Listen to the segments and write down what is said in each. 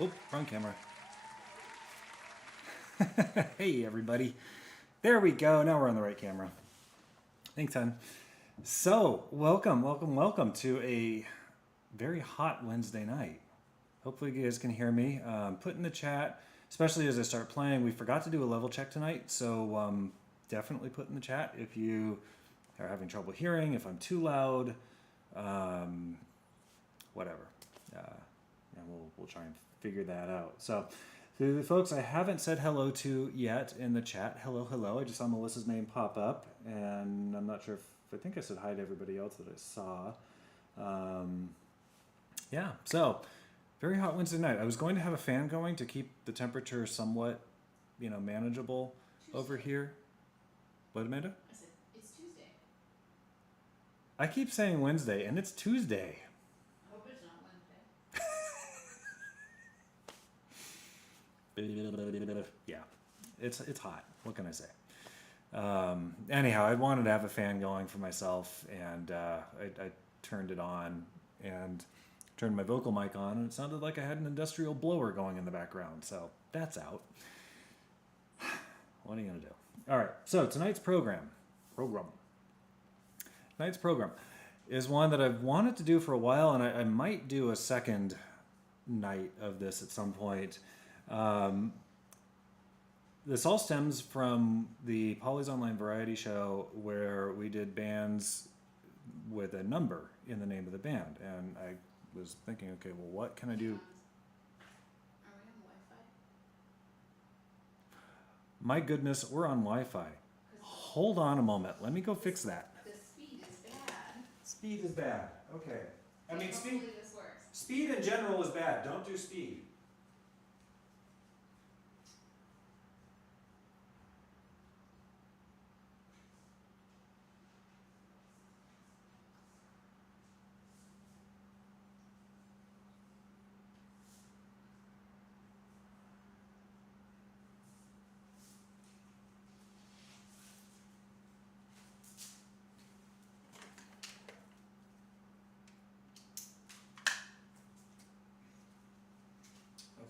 Oh, wrong camera. Hey, everybody. There we go. Now we're on the right camera. Thanks, hon. So, welcome to a very hot Wednesday night. Hopefully you guys can hear me. Put in the chat, especially as I start playing. We forgot to do a level check tonight, so definitely put in the chat if you are having trouble hearing, if I'm too loud, whatever. And we'll try and figure that out. So, to the folks I haven't said hello to yet in the chat, hello. I just saw Melissa's name pop up, and I'm not sure if I think I said hi to everybody else that I saw. Yeah, so very hot Wednesday night. I was going to have a fan going to keep the temperature somewhat, manageable over here. What, Amanda? I said, it's Tuesday. I keep saying Wednesday, and it's Tuesday. I hope it's not Wednesday. Yeah, it's hot. What can I say? Anyhow, I wanted to have a fan going for myself, and I turned it on and turned my vocal mic on, and it sounded like I had an industrial blower going in the background. So that's out. What are you gonna do? All right. So tonight's program is one that I've wanted to do for a while, and I might do a second night of this at some point. This all stems from the Polly's Online Variety Show, where we did bands with a number in the name of the band, and I was thinking, okay, well, what can I do? Are we on Wi-Fi? My goodness, we're on Wi-Fi. Hold on a moment. Let me go fix that. The speed is bad. Speed is bad. Okay. I mean, hopefully this works. speed in general is bad. Don't do speed.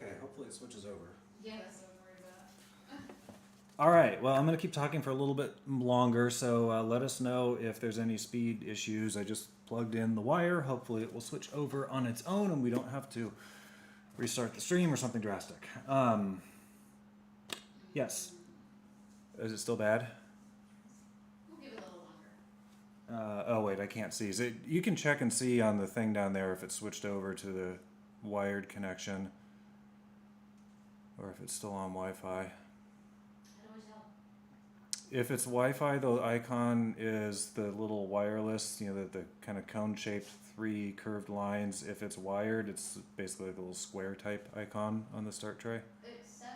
Okay, hopefully it switches over. Yeah, that's what I'm worried about. All right, well, I'm going to keep talking for a little bit longer, so let us know if there's any speed issues. I just plugged in the wire. Hopefully it will switch over on its own and we don't have to restart the stream or something drastic. Yes. Is it still bad? We'll give it a little longer. Oh, wait, I can't see. You can check and see on the thing down there if it switched over to the wired connection or if it's still on Wi-Fi. How do I tell? If it's Wi-Fi, the icon is the little wireless, the kind of cone-shaped 3 curved lines. If it's wired, it's basically like a little square type icon on the start tray. It says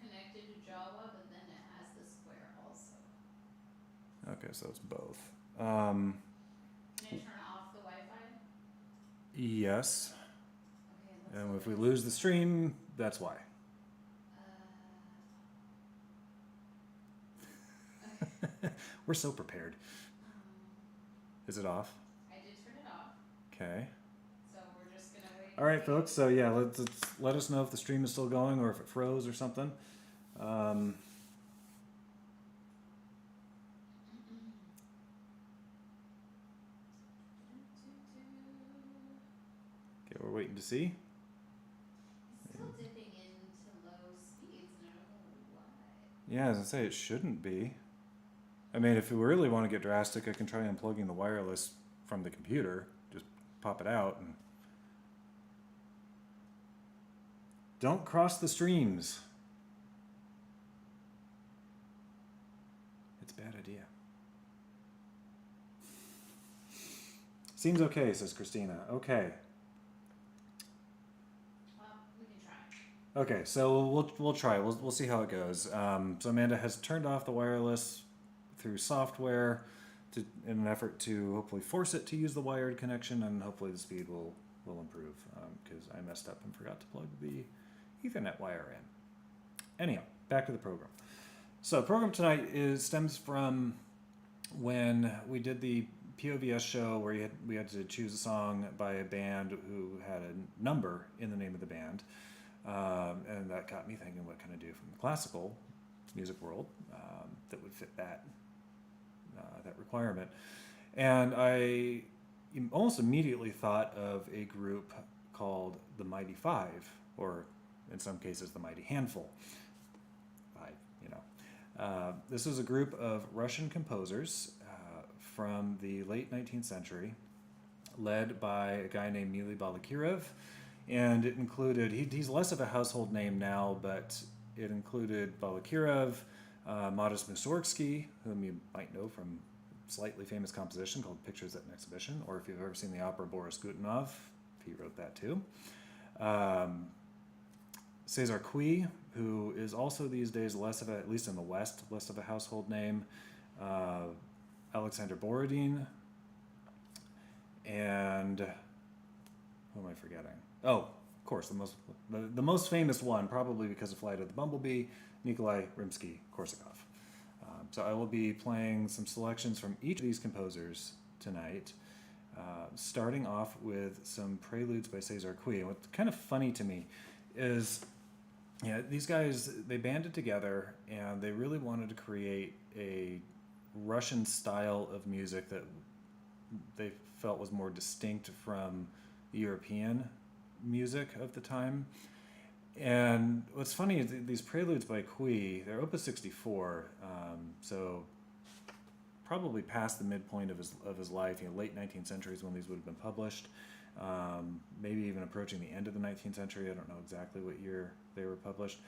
connected to Java, but then it has the square also. Okay, so it's both. Can I turn off the Wi-Fi? Yes. Okay, let's And see if we what lose the stream, that's why. Okay. We're so prepared. Is it off? I did turn it off, Okay. so we're just gonna wait. All right, folks. So yeah, let us know if the stream is still going or if it froze or something. Okay, we're waiting to see. It's still dipping into low speeds, and I don't know why. Yeah, as I say, it shouldn't be. I mean, if we really want to get drastic, I can try unplugging the wireless from the computer. Just pop it out and don't cross the streams. It's a bad idea. Seems okay, says Christina. Okay. Well, we can try. Okay, so we'll try. We'll see how it goes. So Amanda has turned off the wireless through software in an effort to hopefully force it to use the wired connection, and hopefully the speed will improve, because I messed up and forgot to plug the Ethernet wire in. Anyhow, back to the program. So the program tonight stems from when we did the POVS show where we had to choose a song by a band who had a number in the name of the band. And that got me thinking, what can I do from the classical music world that would fit that requirement? And I almost immediately thought of a group called the Mighty Five, or in some cases, the Mighty Handful. Five, you know. This was a group of Russian composers from the late 19th century, led by a guy named Mili Balakirev. And it included, he's less of a household name now, but it included Balakirev, Modest Mussorgsky, whom you might know from a slightly famous composition called Pictures at an Exhibition, or if you've ever seen the opera Boris Godunov, he wrote that too. César Cui, who is also these days less of a, at least in the West, less of a household name. Alexander Borodin, and who am I forgetting? Oh, of course, the most famous one, probably because of Flight of the Bumblebee, Nikolai Rimsky-Korsakov. So I will be playing some selections from each of these composers tonight, starting off with some preludes by César Cui. And what's kind of funny to me is, these guys, they banded together and they really wanted to create a Russian style of music that they felt was more distinct from European music of the time. And what's funny is these preludes by Cui, they're Opus 64, so probably past the midpoint of his life, late 19th century is when these would have been published, maybe even approaching the end of the 19th century. I don't know exactly what year they were published.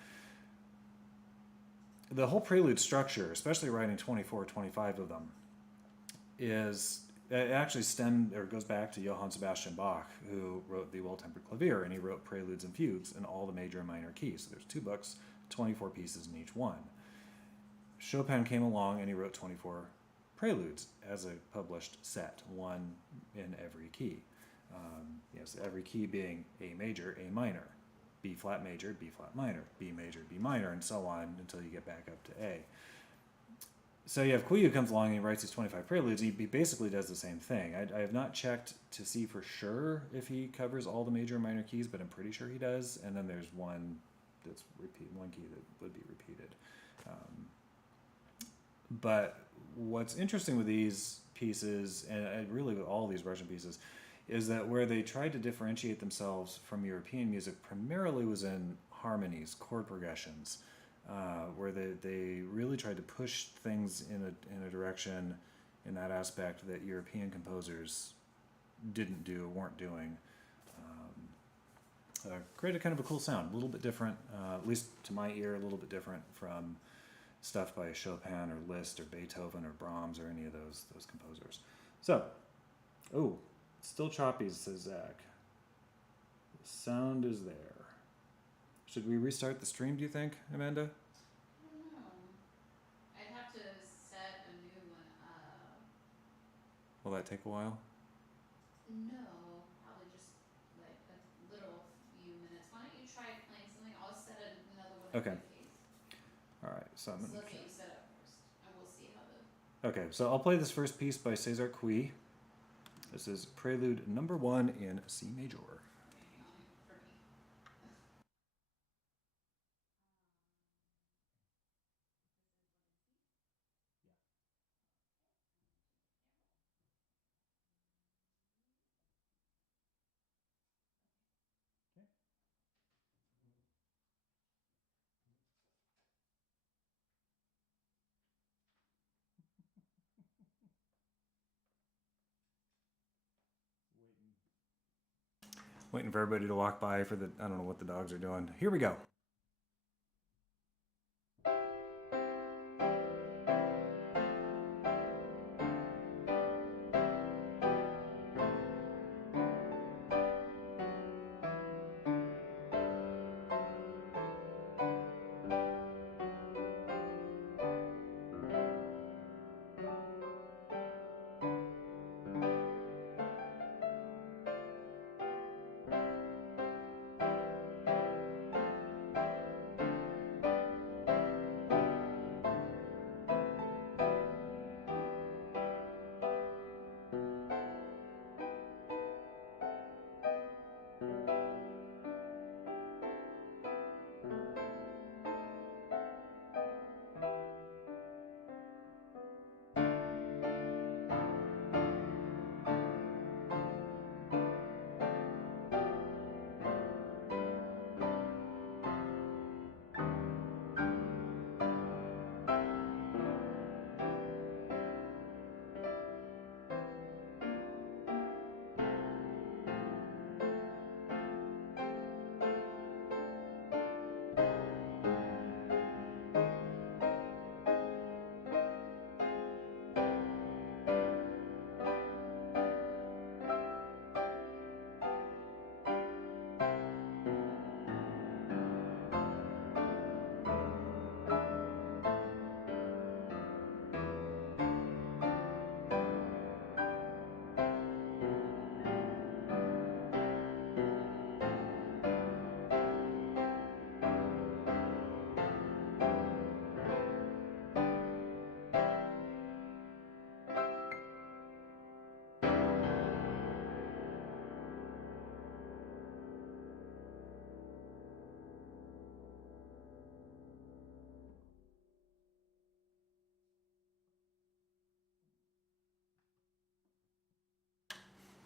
The whole prelude structure, especially writing 24 or 25 of them, it actually goes back to Johann Sebastian Bach, who wrote the Well-Tempered Clavier, and he wrote preludes and fugues in all the major and minor keys. So there's 2 books, 24 pieces in each one. Chopin came along and he wrote 24 preludes as a published set, one in every key. So every key being A major, A minor, B flat major, B flat minor, B major, B minor, and so on until you get back up to A. So you have Cui who comes along and he writes these 25 preludes. He basically does the same thing. I have not checked to see for sure if he covers all the major and minor keys, but I'm pretty sure he does. And then there's one key that would be repeated. But what's interesting with these pieces, and really with all these Russian pieces, is that where they tried to differentiate themselves from European music primarily was in harmonies, chord progressions, where they really tried to push things in a direction in that aspect that European composers didn't do or weren't doing. Created kind of a cool sound, a little bit different, at least to my ear, a little bit different from stuff by Chopin or Liszt or Beethoven or Brahms or any of those composers. So, still choppy, says Zach. The sound is there. Should we restart the stream, do you think, Amanda? I don't know. I'd have to set a new one up. Will that take a while? No, probably just like a little few minutes. Why don't you try playing something? I'll set another one Okay. in case. All right, so I'm So gonna let's get you set up first, and we'll see how the. Okay, so I'll play this first piece by César Cui. This is Prelude number 1 in C major. Hang on for me. Waiting for everybody to walk by for I don't know what the dogs are doing. Here we go.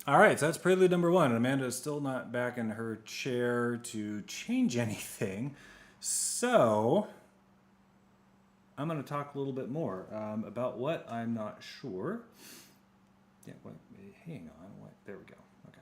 All right, so that's prelude number one. And Amanda is still not back in her chair to change anything. So I'm going to talk a little bit more about what I'm not sure. Yeah, wait, hang on. Wait, there we go. Okay.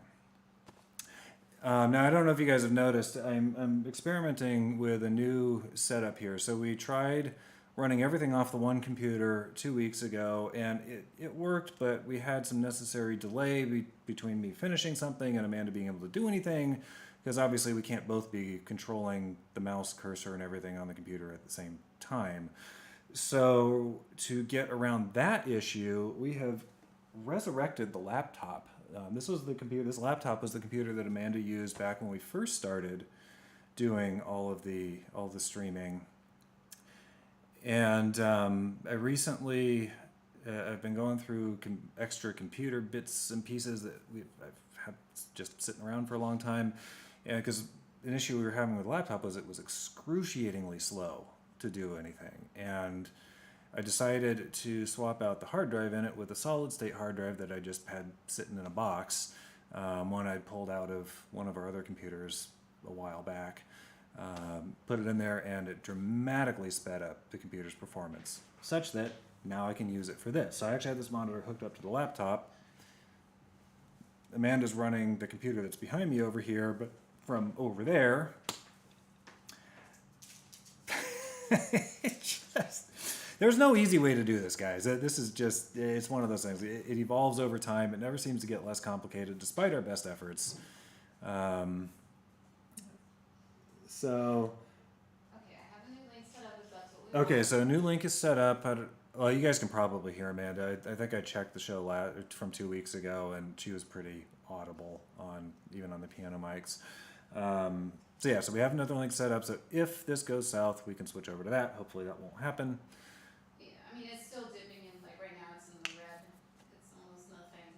Now, I don't know if you guys have noticed, I'm experimenting with a new setup here. So we tried running everything off the one computer 2 weeks ago, and it worked, but we had some necessary delay between me finishing something and Amanda being able to do anything, because obviously we can't both be controlling the mouse cursor and everything on the computer at the same time. So to get around that issue, we have resurrected the laptop. This was the computer. This laptop was the computer that Amanda used back when we first started doing all the streaming. And I recently, I've been going through extra computer bits and pieces that I've had just sitting around for a long time. And because an issue we were having with the laptop was it was excruciatingly slow to do anything. And I decided to swap out the hard drive in it with a solid state hard drive that I just had sitting in a box. One I pulled out of one of our other computers a while back. Put it in there, and it dramatically sped up the computer's performance, such that now I can use it for this. So I actually had this monitor hooked up to the laptop. Amanda's running the computer that's behind me over here, but from over there, there's no easy way to do this, guys. This is just, it's one of those things. It evolves over time. It never seems to get less complicated, despite our best efforts. So, Okay, I have a new link set up if that's what we okay, want. so a new link is set up. Well, you guys can probably hear Amanda. I think I checked the show from 2 weeks ago, and she was pretty audible even on the piano mics. So yeah, so we have another link set up. So if this goes south, we can switch over to that. Hopefully that won't happen. Yeah, I mean, it's still dipping in, like right now it's in the red. It's almost nothing.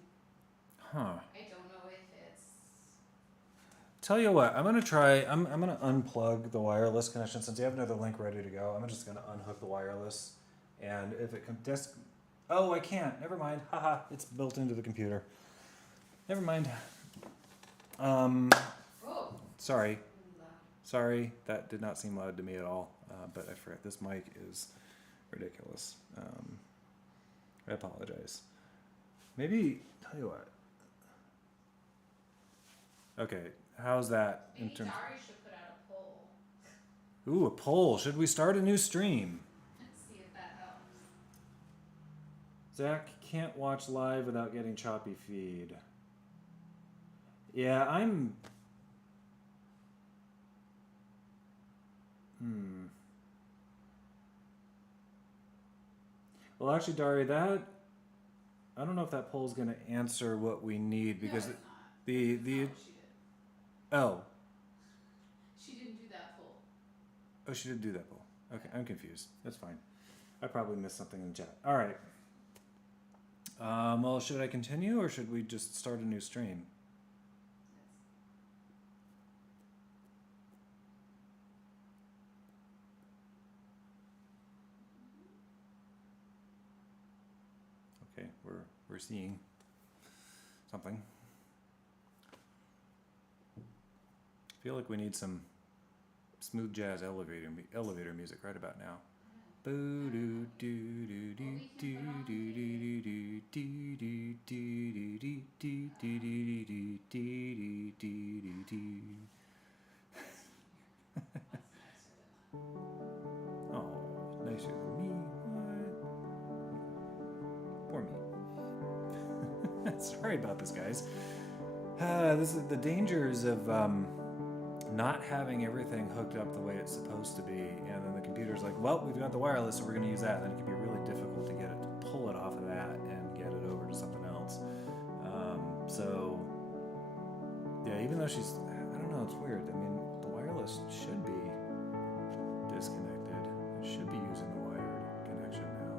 Huh. I don't know if it's... Tell you what, I'm gonna try. I'm gonna unplug the wireless connection since you have another link ready to go. I'm just gonna unhook the wireless, and if it can oh, I can't. Never mind. Haha, it's built into the computer. Never mind. Oh! Sorry. Loud. Sorry, that did not seem loud to me at all. But I forgot. This mic is ridiculous. I apologize. Maybe tell you what. Okay, how's that in Maybe terms? Dari should put out a poll. Ooh, a poll. Should we start a new stream? Let's see if that helps. Zach can't watch live without getting choppy feed. Yeah, I'm. Well, actually, Dari, I don't know if that poll is going to answer what we need because No, it's not. the That's not what she did. oh She didn't do that poll. she did do that poll. Okay, I'm confused. That's fine. I probably missed something in the chat. All right. Well, should I continue or should we just start a new stream? Okay, we're seeing something. I feel like we need some smooth jazz elevator music right about now. Boo doo doo doo doo doo doo doo doo doo doo doo doo doo doo doo doo doo. Oh, nicer than me. What? Poor me. Sorry about this, guys. This is the dangers of not having everything hooked up the way it's supposed to be, and then the computer's like, well, we've got the wireless, so we're going to use that. And then it can be really difficult to get it to pull it off of that and get it over to something else. So yeah, even though she's, I don't know, it's weird. I mean, the wireless should be disconnected. It should be using the wired connection now.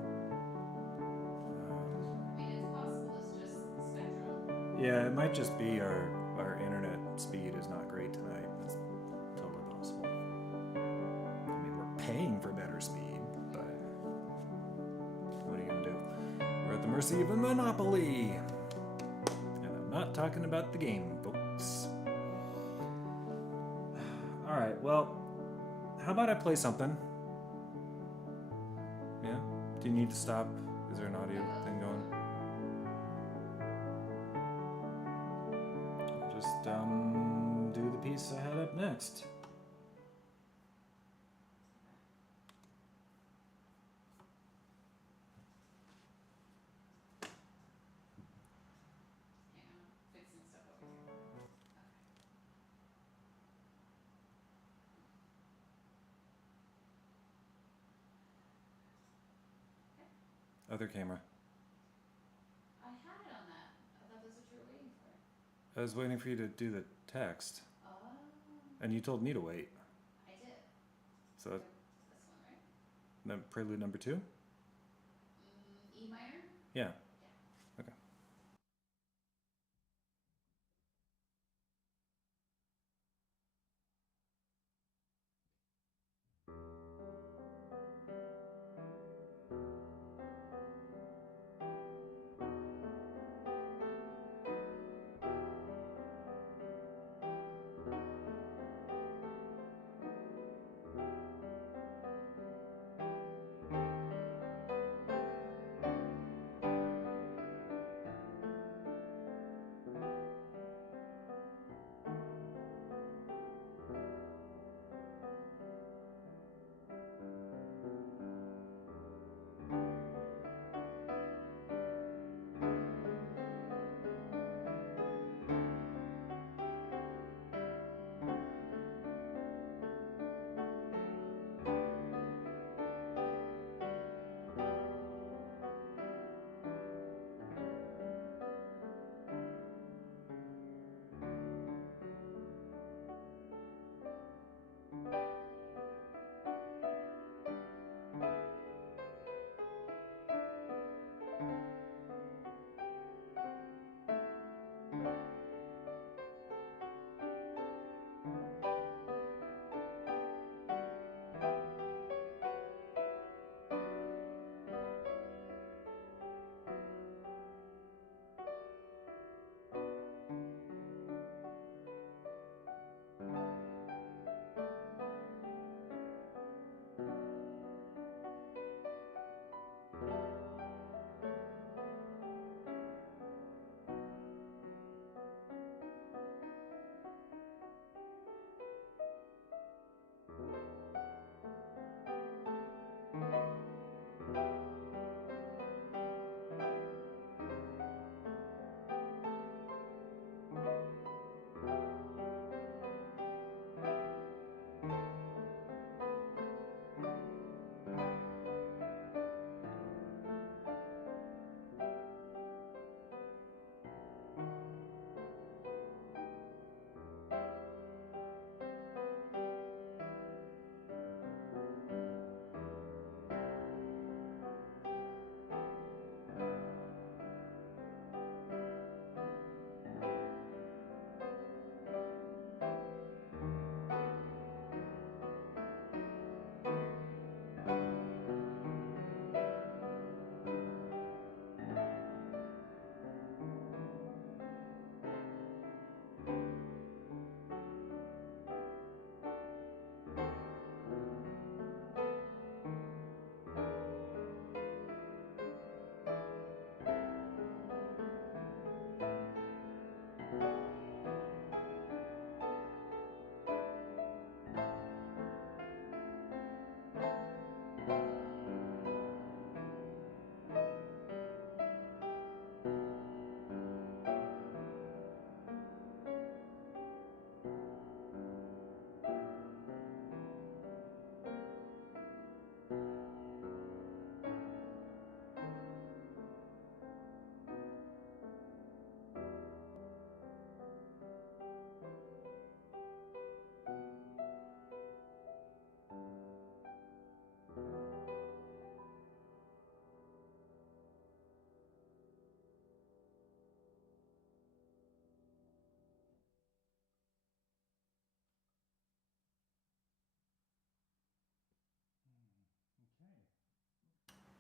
I mean, it's possible it's just Spectrum. Yeah, it might just be our internet speed is not great tonight. That's totally possible. I mean, we're paying for better speed, but what are you gonna do? We're at the mercy of a monopoly. And a not talking about the game, folks. All right, well, how about I play something? Yeah? Do you need to stop? Is there an audio thing going? Just do the piece I had up next. Hang on, I'm fixing stuff over here. Okay. Other camera. I had it on that. I thought that's what you were waiting for. I was waiting for you to do the text, Oh. and you told me to wait. I did. So Okay. This one, right? prelude number 2? E minor? Yeah. Yeah. Okay.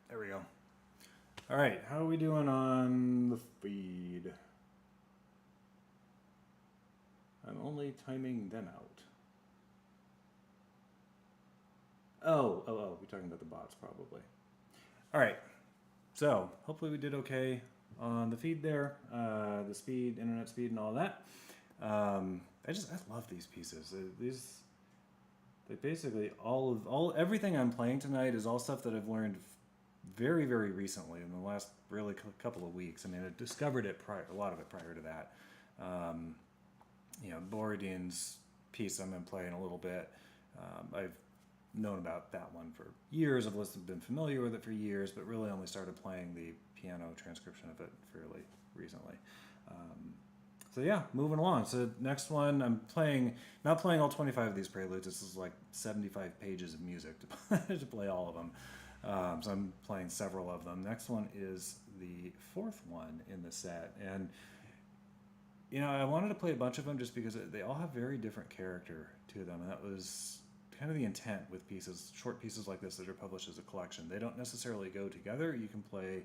There we go. All right, how are we doing on the feed? intentionally timing them out. Oh, we're talking about the bots probably. All right, so hopefully we did okay on the feed there, the speed, internet speed, and all that. I love these pieces. They basically everything I'm playing tonight is all stuff that I've learned very, very recently in the last really couple of weeks. I mean, I discovered a lot of it prior to that. Borodin's piece I'm going to play in a little bit. I've known about that one for years. I've been familiar with it for years, but really only started playing the piano transcription of it fairly recently. So yeah, moving along. So next one, I'm not playing all 25 of these preludes. This is like 75 pages of music to play all of them. So I'm playing several of them. Next one is the fourth one in the set. And, I wanted to play a bunch of them just because they all have very different character to them. And that was kind of the intent with short pieces like this that are published as a collection. They don't necessarily go together. You can play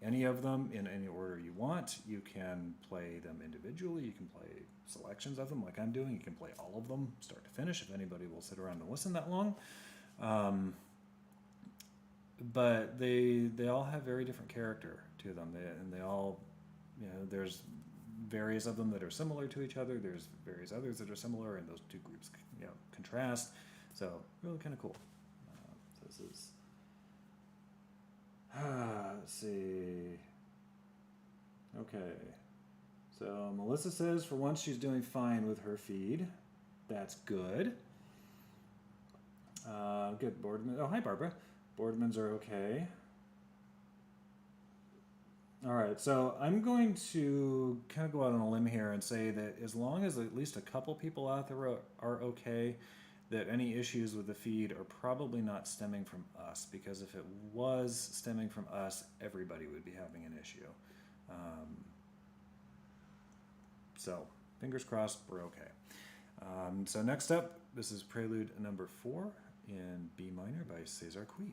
any of them in any order you want. You can play them individually. You can play selections of them like I'm doing. You can play all of them start to finish if anybody will sit around and listen that long. But they all have very different character to them. They all, there's various of them that are similar to each other. There's various others that are similar, and those two groups, contrast. So really kind of cool. So this is, let's see. Okay. So Melissa says for once she's doing fine with her feed. That's good. Good. Boardman. Oh, hi, Barbara. Boardmans are okay. All right, so I'm going to kind of go out on a limb here and say that as long as at least a couple people out there are okay, that any issues with the feed are probably not stemming from us, because if it was stemming from us, everybody would be having an issue. So fingers crossed, we're okay. So next up, this is Prelude number 4 in B minor by César Cui.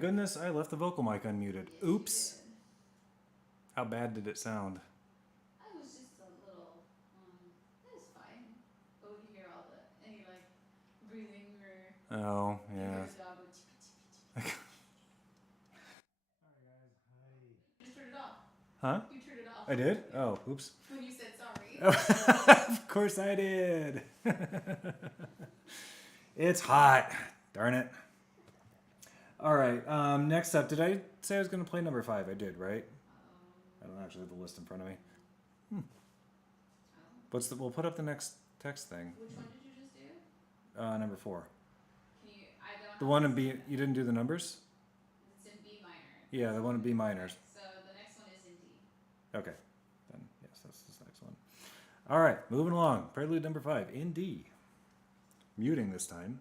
goodness, I left the vocal mic unmuted. Yes, you Oops. did. How bad did it sound? I was just a little, it was fine. But would you hear all any like breathing or Oh, you yeah. hear the dog go tippy tippy tippy? You just turned it off. Huh? You turned it off. I did? Oh, oops. When you said sorry. Of course I did. It's hot. Darn it. All right. Next up, did I say I was going to play number 5? I did, right? I don't actually have the list in front of me. We'll put up the next text thing. Which one did you just do? Number 4. Can you? I don't. The have one in this B. yet. You didn't do the numbers? It's in B minor. Yeah, the one in B minors. So the next one is in D. Okay. Then yes, that's this next one. All right, moving along. Prelude number 5 in D. Muting this time.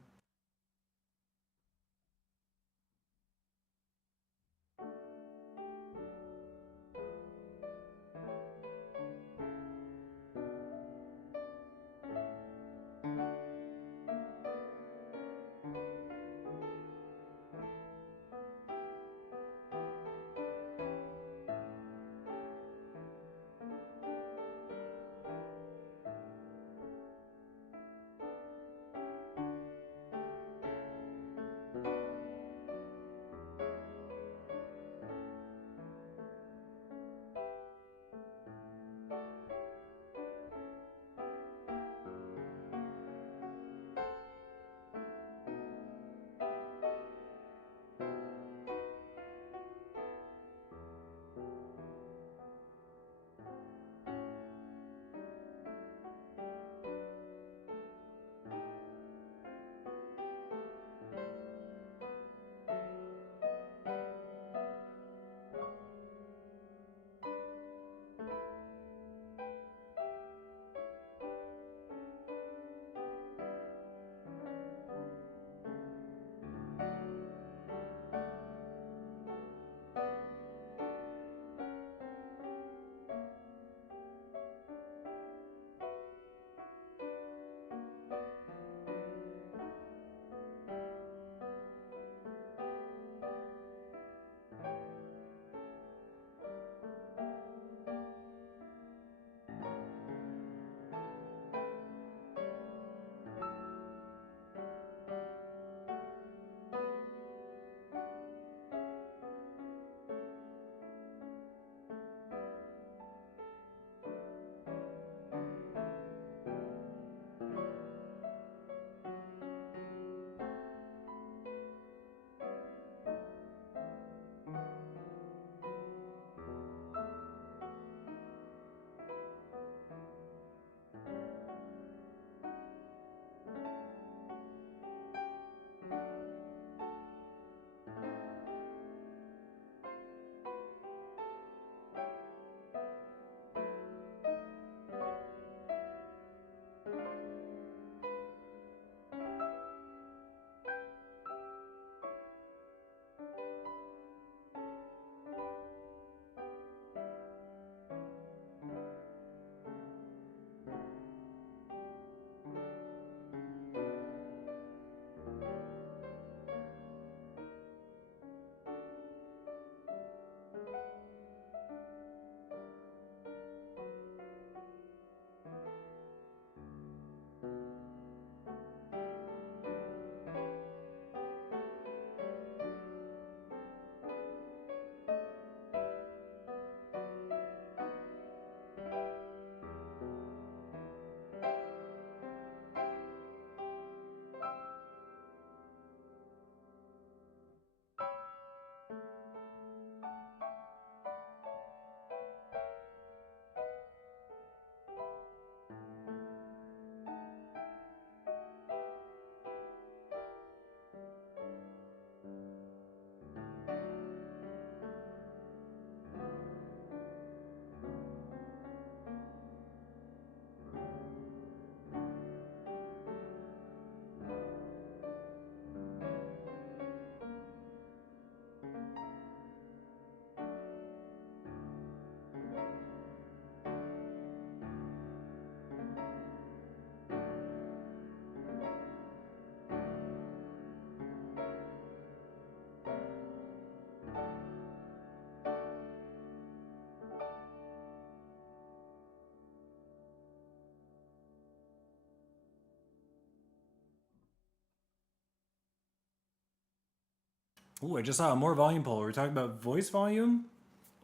Ooh, I just saw a more volume poll. Are we talking about voice volume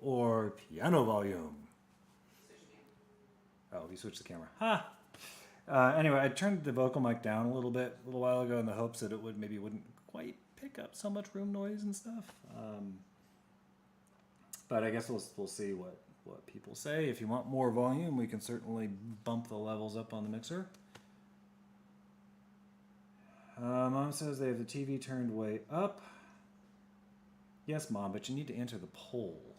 or piano volume? Switch again. Oh, you switched the camera. Ha! Anyway, I turned the vocal mic down a little bit a little while ago in the hopes that it wouldn't quite pick up so much room noise and stuff. But I guess we'll see what people say. If you want more volume, we can certainly bump the levels up on the mixer. Mom says they have the TV turned way up. Yes, Mom, but you need to answer the poll.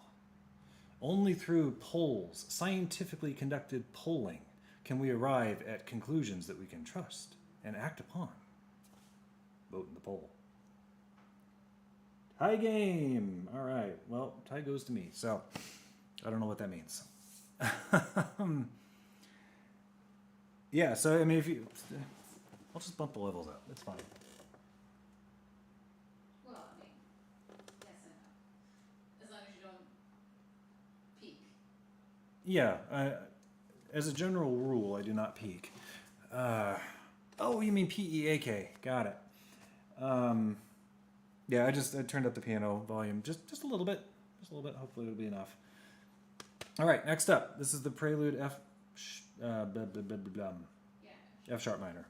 Only through polls, scientifically conducted polling, can we arrive at conclusions that we can trust and act upon. Vote in the poll. Tie game. All right. Well, tie goes to me. So I don't know what that means. Yeah. So I mean, I'll just bump the levels up. It's fine. Well, I mean, yes and no. As long as you don't peak. Yeah. As a general rule, I do not peak. Oh, you mean PEAK? Got it. Yeah, I turned up the piano volume just a little bit, Hopefully, it'll be enough. All right, next up, this is the Prelude F sharp minor.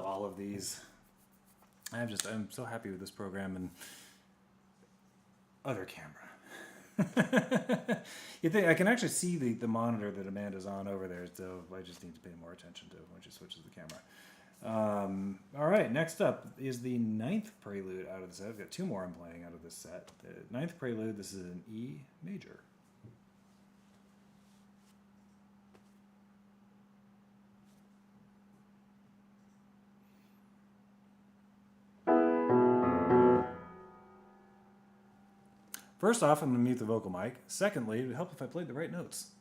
love all of these. I'm so happy with this program and other camera. You think I can actually see the monitor that Amanda's on over there, so I just need to pay more attention to when she switches the camera. All right, next up is the ninth prelude out of the set. I've got two more I'm playing out of this set. The ninth prelude, this is an E major. First off, I'm going to mute the vocal mic. Secondly, it would help if I played the right notes.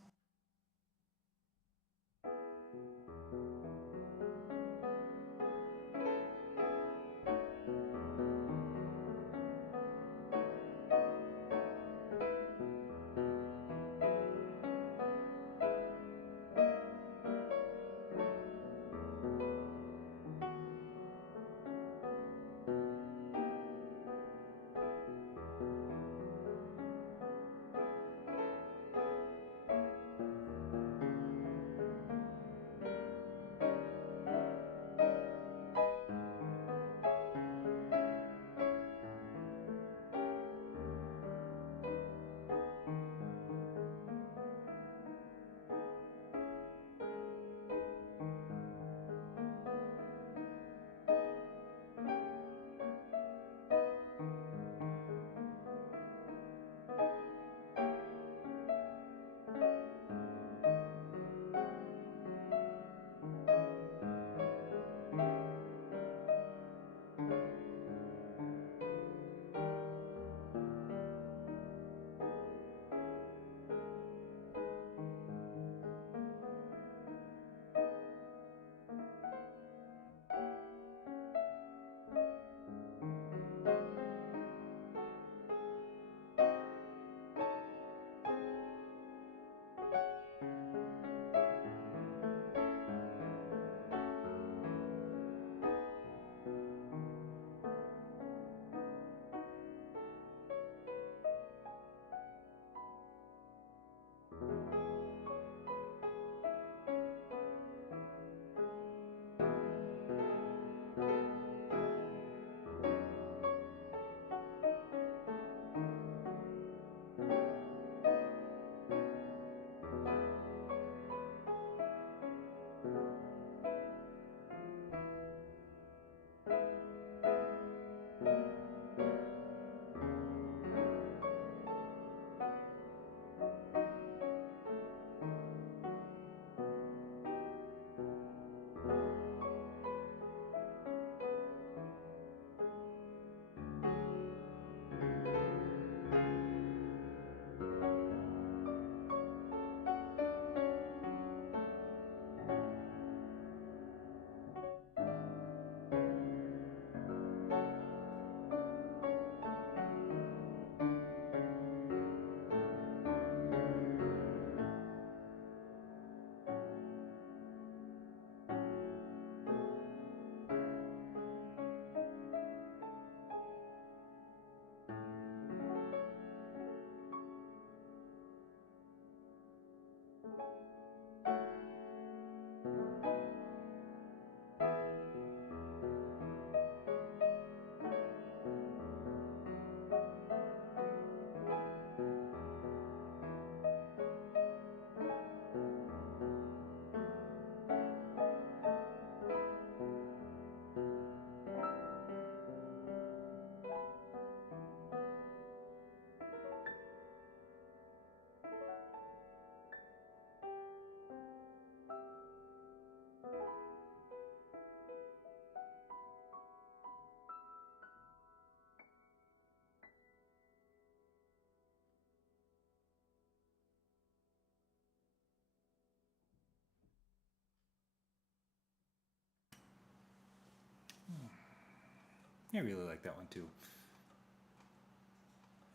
I really like that one too.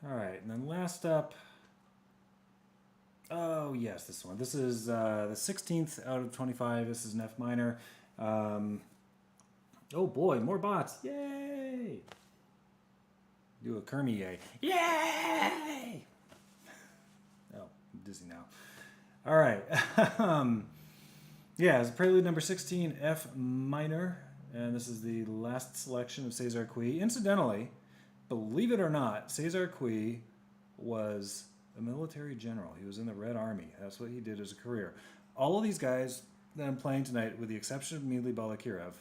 All right, and then last up. Oh yes, this one. This is the 16th out of 25. This is an F minor. Oh boy, more bots! Yay! Do a Kermie yay! Yay! Oh, I'm dizzy now. All right. Yeah, it's Prelude number 16, F minor. And this is the last selection of César Cui. Incidentally, believe it or not, César Cui was a military general. He was in the Red Army. That's what he did as a career. All of these guys that I'm playing tonight, with the exception of Mili Balakirov,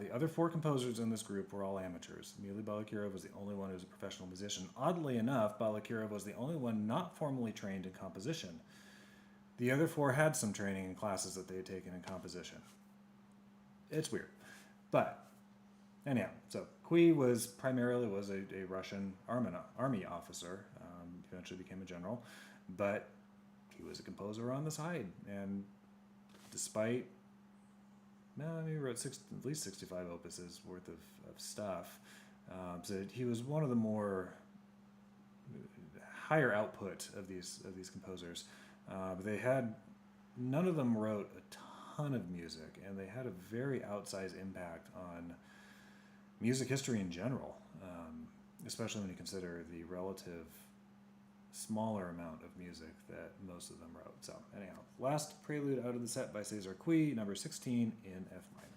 the other 4 composers in this group were all amateurs. Mili Balakirov was the only one who was a professional musician. Oddly enough, Balakirov was the only one not formally trained in composition. The other 4 had some training in classes that they had taken in composition. It's weird. But anyhow, so Cui was primarily a Russian army officer. Eventually became a general, but he was a composer on the side. And despite, he wrote at least 65 opuses worth of stuff. So he was one of the more higher output of these composers. But they had, none of them wrote a ton of music, and they had a very outsized impact on music history in general, especially when you consider the relative smaller amount of music that most of them wrote. So anyhow, last prelude out of the set by César Cui, number 16 in F minor.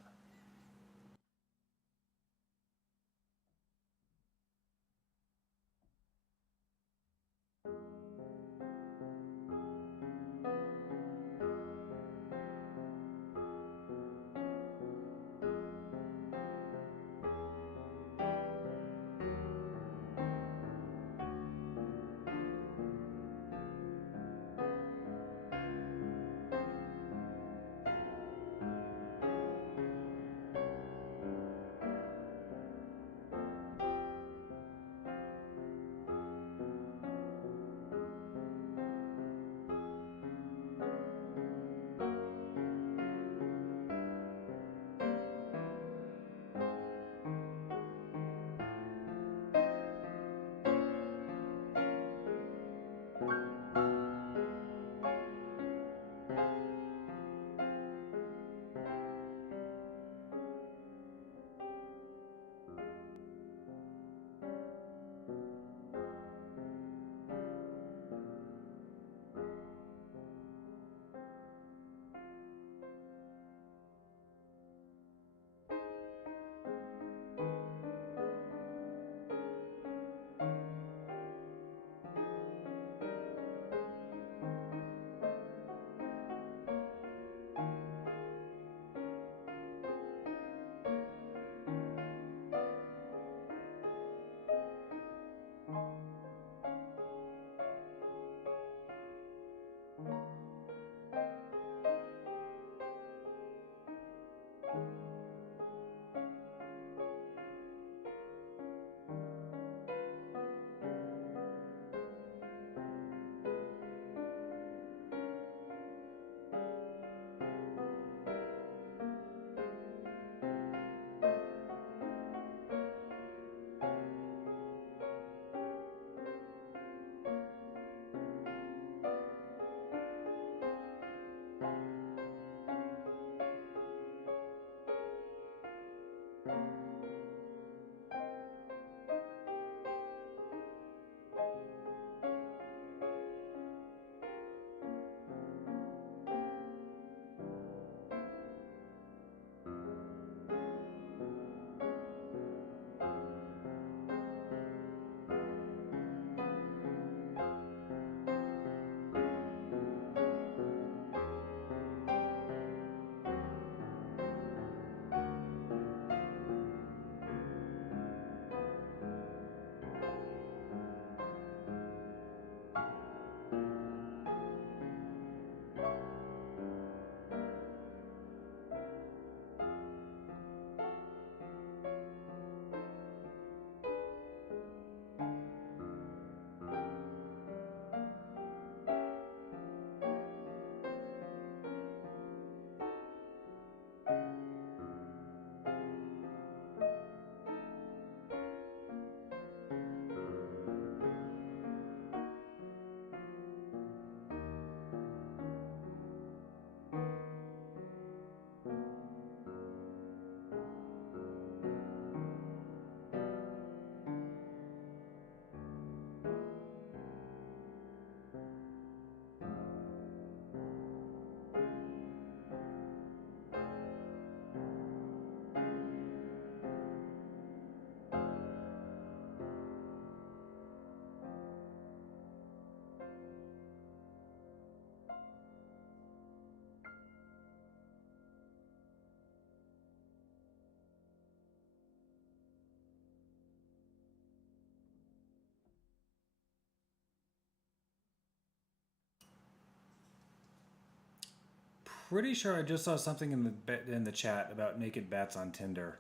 pretty sure I just saw something in the chat about naked bats on Tinder.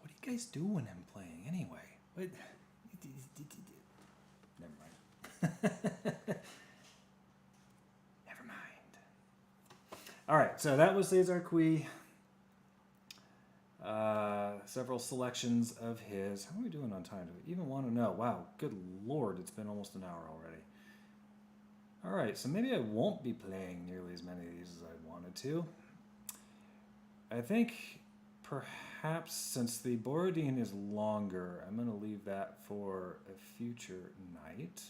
What do you guys do when I'm playing anyway? What? Never mind. Never mind. All right, so that was Cesar Cui. Several selections of his. How are we doing on time? Do we even want to know? Wow, good lord, it's been almost an hour already. All right, so maybe I won't be playing nearly as many of these as I wanted to. I think perhaps since the Borodin is longer, I'm going to leave that for a future night.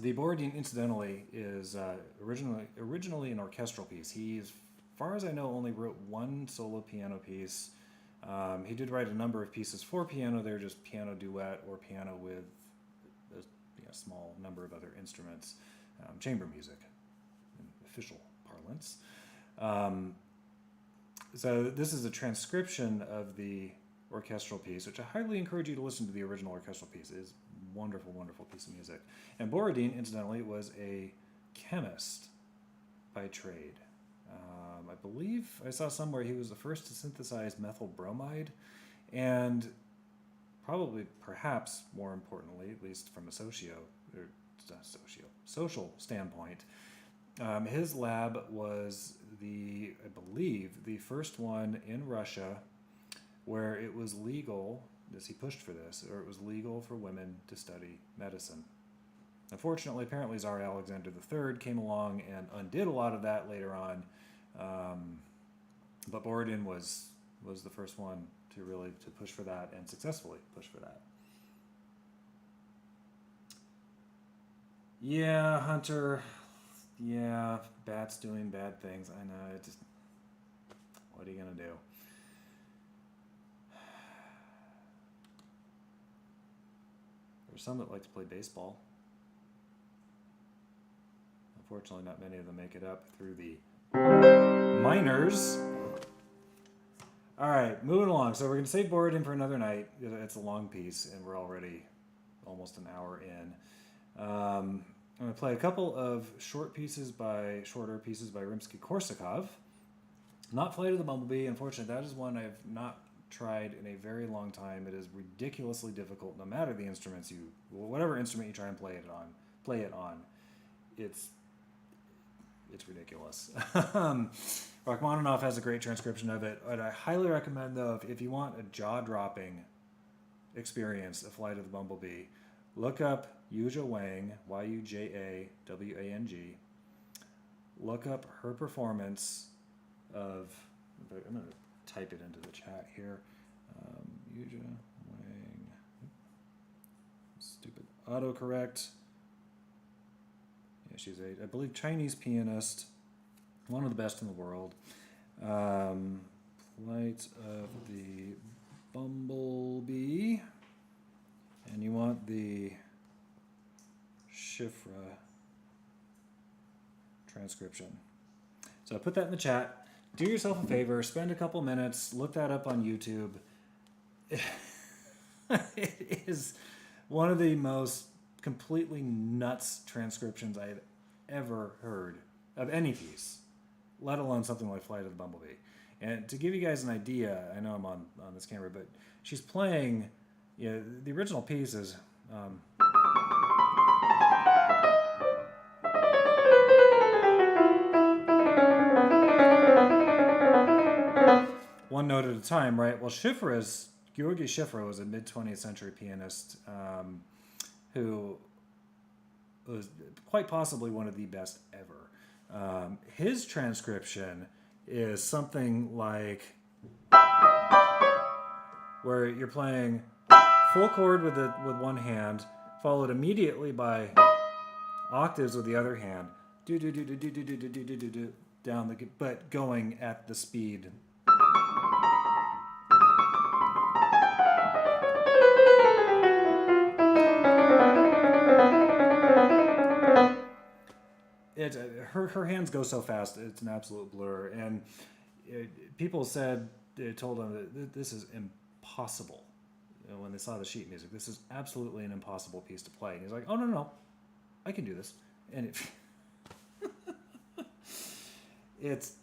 The Borodin, incidentally, is originally an orchestral piece. He's, as far as I know, only wrote one solo piano piece. He did write a number of pieces for piano. They're just piano duet or piano with a small number of other instruments, chamber music in official parlance. So this is a transcription of the orchestral piece, which I highly encourage you to listen to the original orchestral piece. It is a wonderful, wonderful piece of music. And Borodin, incidentally, was a chemist by trade. I believe I saw somewhere he was the first to synthesize methyl bromide, and probably, perhaps more importantly, at least from a social standpoint, his lab was I believe, the first one in Russia where it was legal, he pushed for this, or it was legal for women to study medicine. Unfortunately, apparently Tsar Alexander III came along and undid a lot of that later on. But Borodin was the first one to push for that and successfully push for that. Yeah, Hunter. Yeah, bats doing bad things. I know. What are you gonna do? There's some that like to play baseball. Unfortunately, not many of them make it up through the minors. All right, moving along. So we're going to save Borodin for another night. It's a long piece, and we're already almost an hour in. I'm going to play a couple of shorter pieces by Rimsky-Korsakov. Not Flight of the Bumblebee. Unfortunately, that is one I've not tried in a very long time. It is ridiculously difficult, no matter the instruments whatever instrument you try and play it on. It's ridiculous. Rachmaninoff has a great transcription of it. What I highly recommend, though, if you want a jaw-dropping experience of Flight of the Bumblebee, look up Yuja Wang, Yujawang. Look up her performance of, I'm going to type it into the chat here. Yuja Wang. Stupid autocorrect. Yeah, she's I believe, Chinese pianist. One of the best in the world. Flight of the Bumblebee. And you want the Shifra transcription. So I put that in the chat. Do yourself a favor, spend a couple minutes, look that up on YouTube. It is one of the most completely nuts transcriptions I have ever heard of any piece, let alone something like Flight of the Bumblebee. And to give you guys an idea, I know I'm on this camera, but she's playing, the original piece is... one note at a time, right? Well, Georgy Shifra was a mid-20th century pianist who was quite possibly one of the best ever. His transcription is something like where you're playing full chord with one hand, followed immediately by octaves with the other hand, do do do do do do do do do do do down the, but going at the speed. Her hands go so fast, it's an absolute blur. And people told him that this is impossible. when they saw the sheet music, this is absolutely an impossible piece to play. And he's like, oh, no, I can do this. And it's,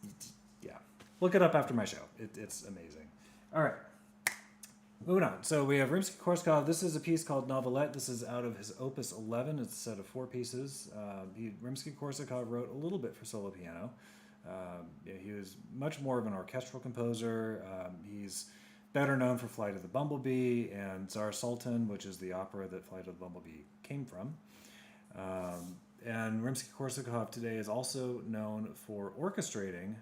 yeah. Look it up after my show. It's amazing. All right. Moving on. So we have Rimsky-Korsakov. This is a piece called Novelette. This is out of his Opus 11. It's a set of 4 pieces. Rimsky-Korsakov wrote a little bit for solo piano. He was much more of an orchestral composer. He's better known for Flight of the Bumblebee and Tsar Sultan, which is the opera that Flight of the Bumblebee came from. And Rimsky-Korsakov today is also known for orchestrating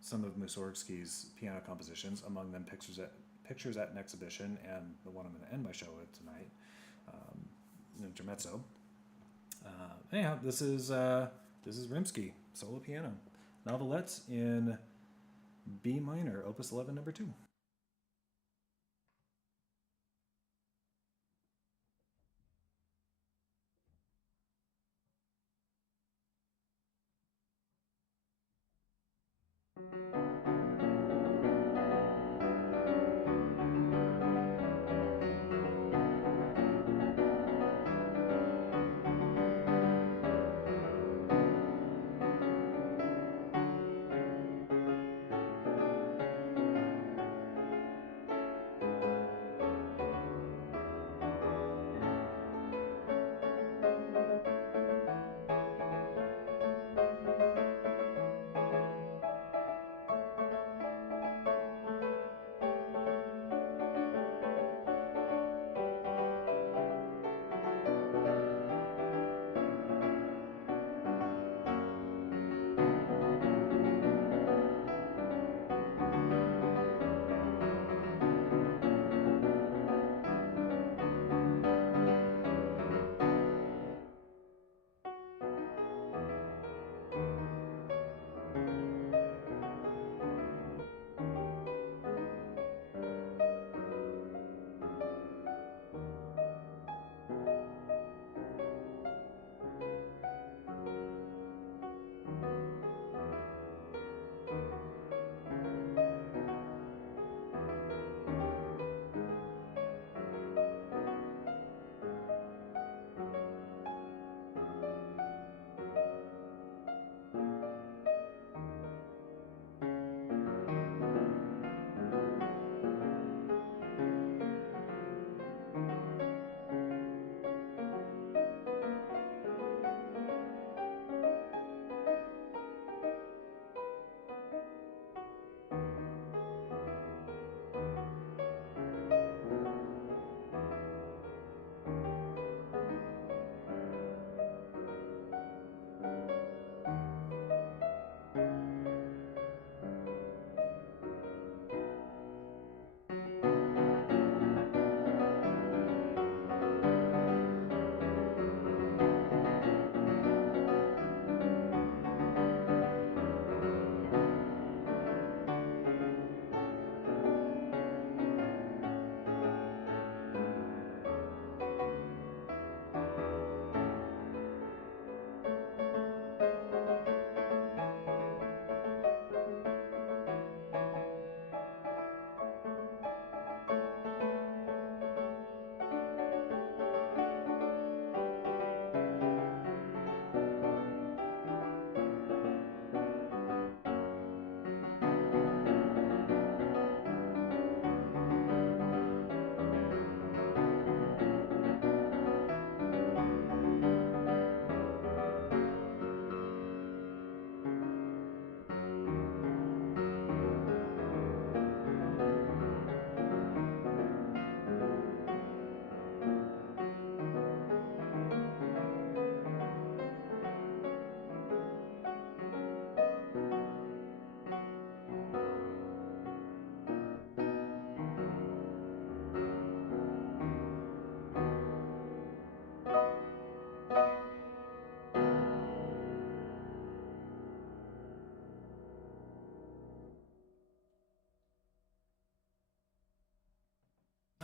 some of Mussorgsky's piano compositions, among them Pictures at an Exhibition, and the one I'm going to end my show with tonight, Intermezzo. Anyhow, this is Rimsky solo piano, Novelettes in B minor, Opus 11, number 2.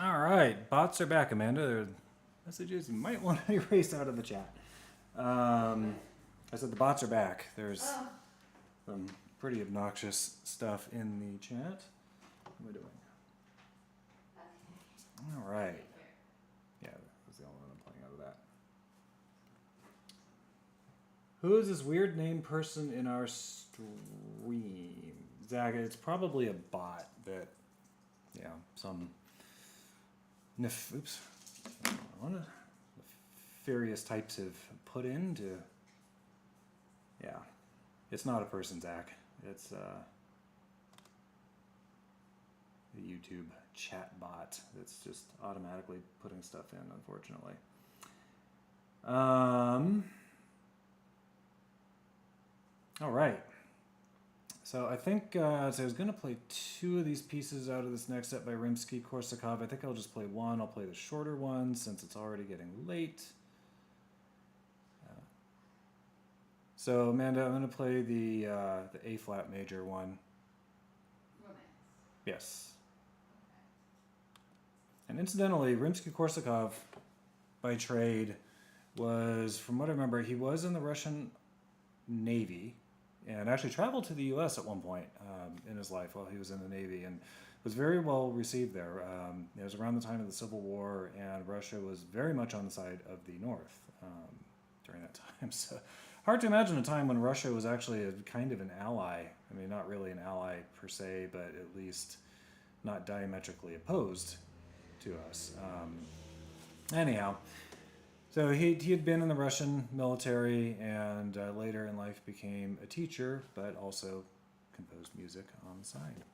All right, bots are back, Amanda. There are messages you might want to erase out of the chat. I said the bots are back. There's some pretty obnoxious stuff in the chat. What am I doing? All right. Right here. Yeah, that's the only one I'm playing out of that. Who is this weird name person in our stream? Zach, it's probably a bot that, yeah, some nefarious types have put into. Yeah, it's not a person, Zach. It's a YouTube chat bot that's just automatically putting stuff in, unfortunately. All right. So I think so I was going to play 2 of these pieces out of this next set by Rimsky-Korsakov. I think I'll just play one. I'll play the shorter one since it's already getting late. So Amanda, I'm going to play the A flat major one. Romance. Yes. Okay. And incidentally, Rimsky-Korsakov, by trade, was, from what I remember, he was in the Russian Navy and actually traveled to the U.S. at one point in his life while he was in the Navy and was very well received there. It was around the time of the Civil War, and Russia was very much on the side of the North during that time. So hard to imagine a time when Russia was actually a kind of an ally. I mean, not really an ally per se, but at least not diametrically opposed to us. Anyhow, so he had been in the Russian military and later in life became a teacher, but also composed music on the side.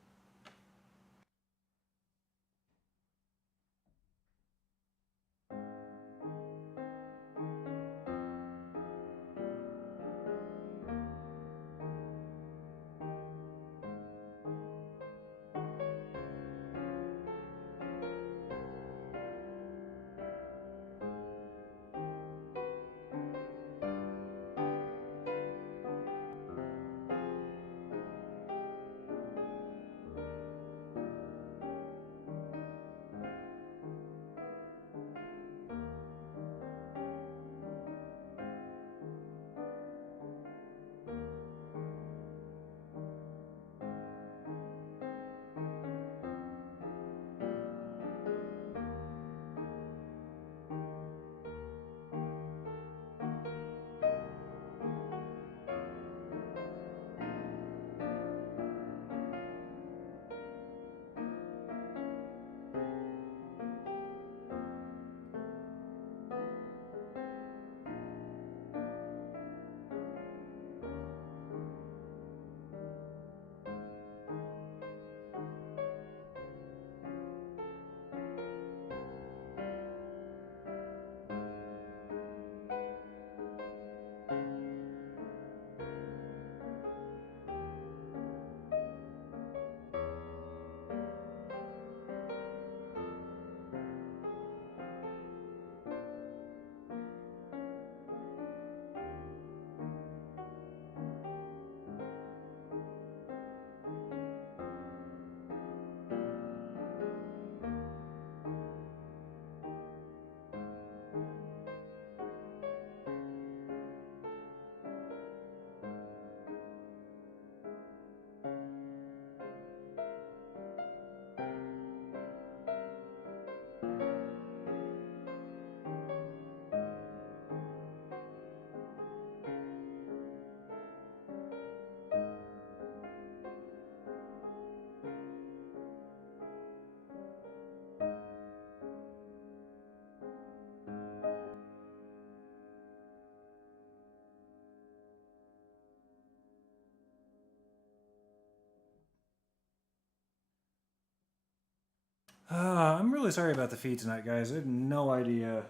I'm really sorry about the feed tonight, guys. I have no idea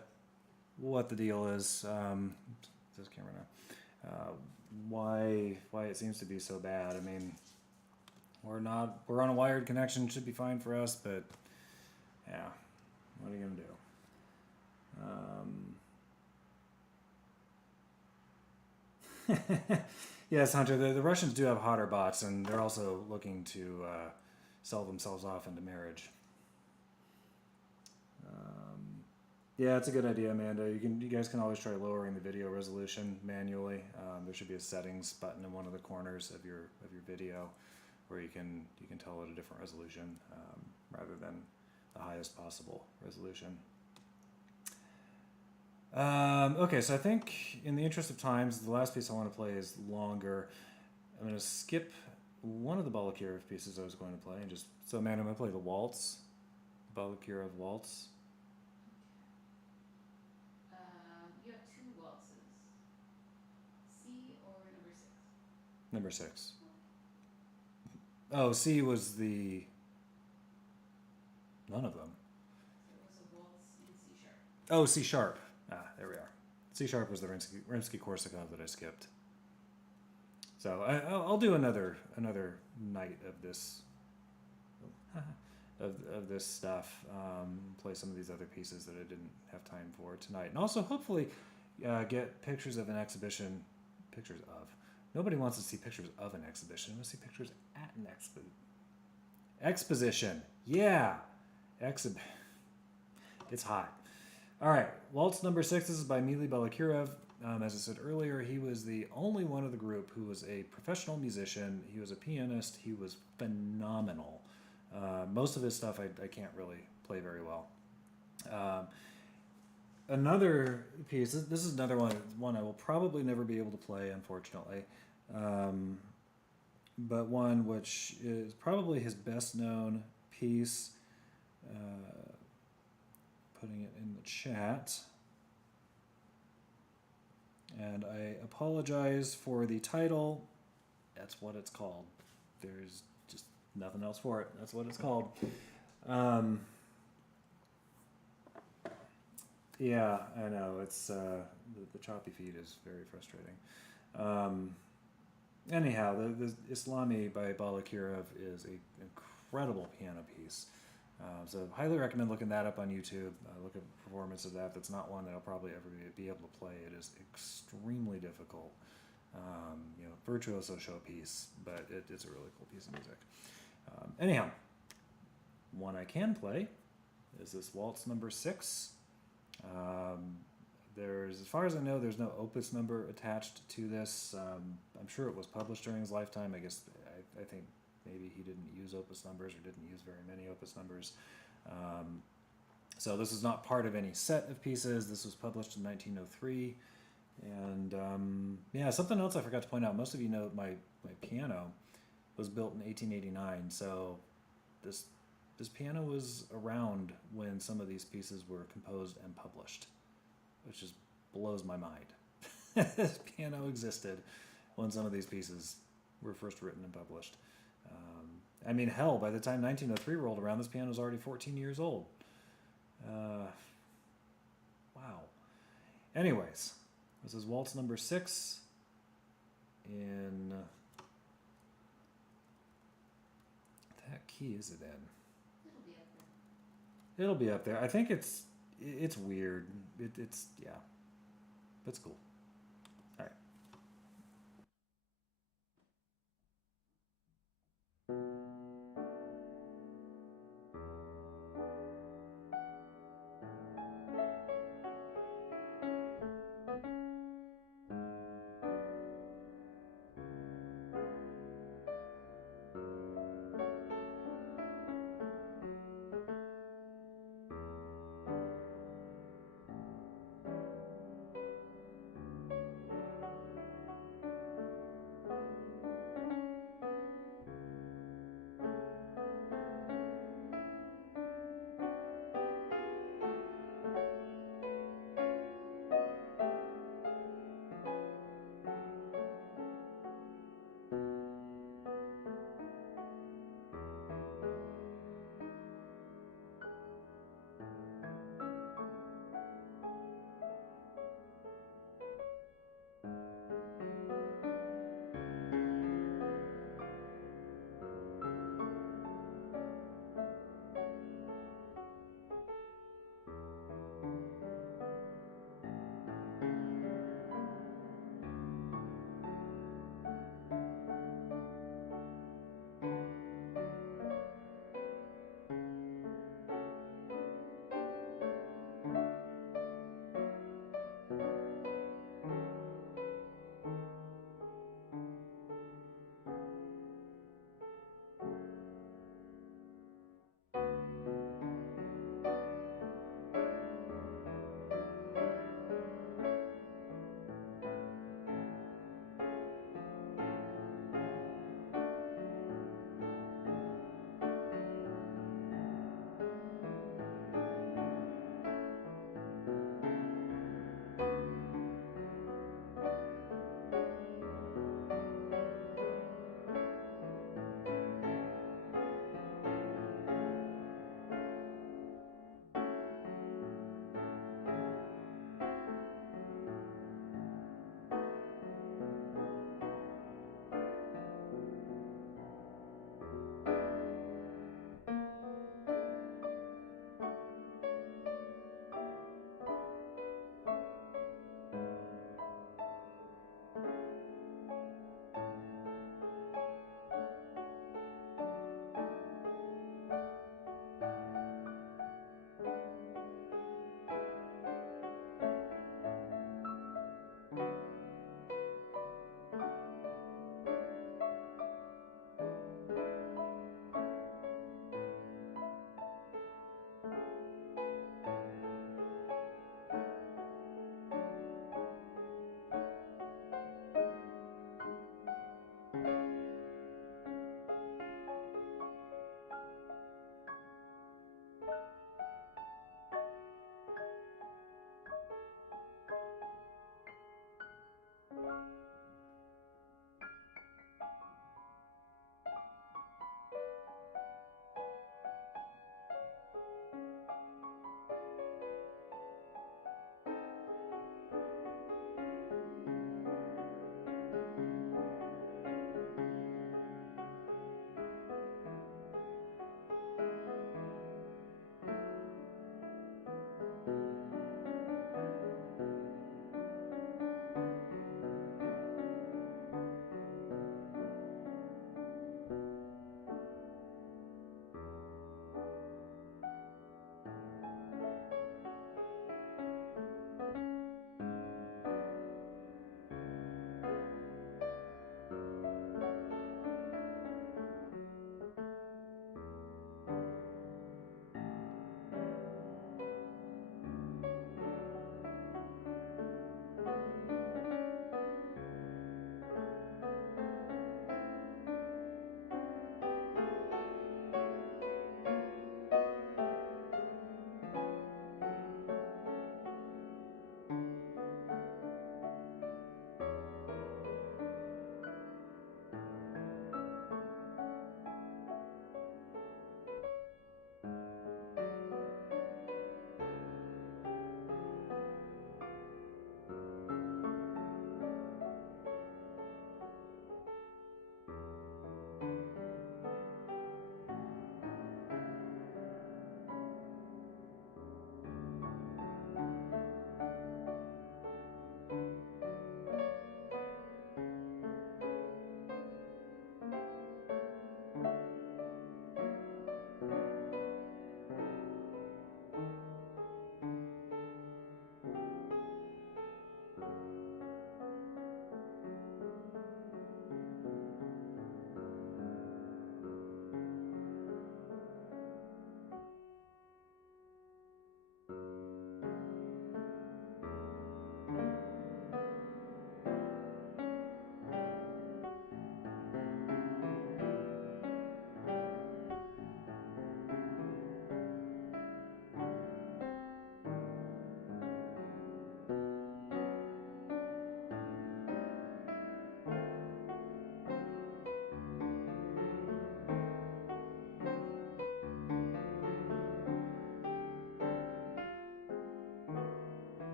what the deal is. This camera now. Why it seems to be so bad. I mean, we're on a wired connection. Should be fine for us, but yeah, what are you gonna do? Yes, Hunter. The Russians do have hotter bots, and they're also looking to sell themselves off into marriage. Yeah, it's a good idea, Amanda. You guys can always try lowering the video resolution manually. There should be a settings button in one of the corners of your video where you can tell it a different resolution rather than the highest possible resolution. Okay, so I think in the interest of times, the last piece I want to play is longer. I'm going to skip one of the Balakirov pieces I was going to play and just, so man, I'm going to play the waltz, Balakirov waltz. You have two waltzes. C or number 6? Number 6. Oh, C was the, none of them. So it was a waltz in C sharp. Oh, C sharp. Ah, there we are. C sharp was the Rimsky-Korsakov that I skipped. So I'll do another night of this of this stuff. Play some of these other pieces that I didn't have time for tonight, and also hopefully get pictures of an exhibition. Pictures of. Nobody wants to see pictures of an exhibition. They want to see pictures at an exposition. Yeah, It's hot. All right, waltz number 6. This is by Mili Balakirov. As I said earlier, he was the only one of the group who was a professional musician. He was a pianist. He was phenomenal. Most of his stuff I can't really play very well. Another piece, this is another one I will probably never be able to play, unfortunately. But one which is probably his best known piece. Putting it in the chat. And I apologize for the title. That's what it's called. There's just nothing else for it. That's what it's called. Yeah, I know. It's the choppy feed is very frustrating. Anyhow, the Islami by Balakirov is an incredible piano piece. So highly recommend looking that up on YouTube. Look at the performance of that. That's not one that I'll probably ever be able to play. It is extremely difficult. Virtuoso showpiece, but it's a really cool piece of music. Anyhow, one I can play is this waltz number 6. As far as I know, there's no opus number attached to this. I'm sure it was published during his lifetime. I guess I think maybe he didn't use opus numbers or didn't use very many opus numbers. So this is not part of any set of pieces. This was published in 1903. And something else I forgot to point out. Most of you know my piano was built in 1889. So this piano was around when some of these pieces were composed and published, which just blows my mind. This piano existed when some of these pieces were first written and published. Hell, by the time 1903 rolled around, this piano was already 14 years old. Wow. Anyways, this is waltz number 6 in... That key is it in? It'll be up there. It'll be up there. I think it's weird. It's cool. All right.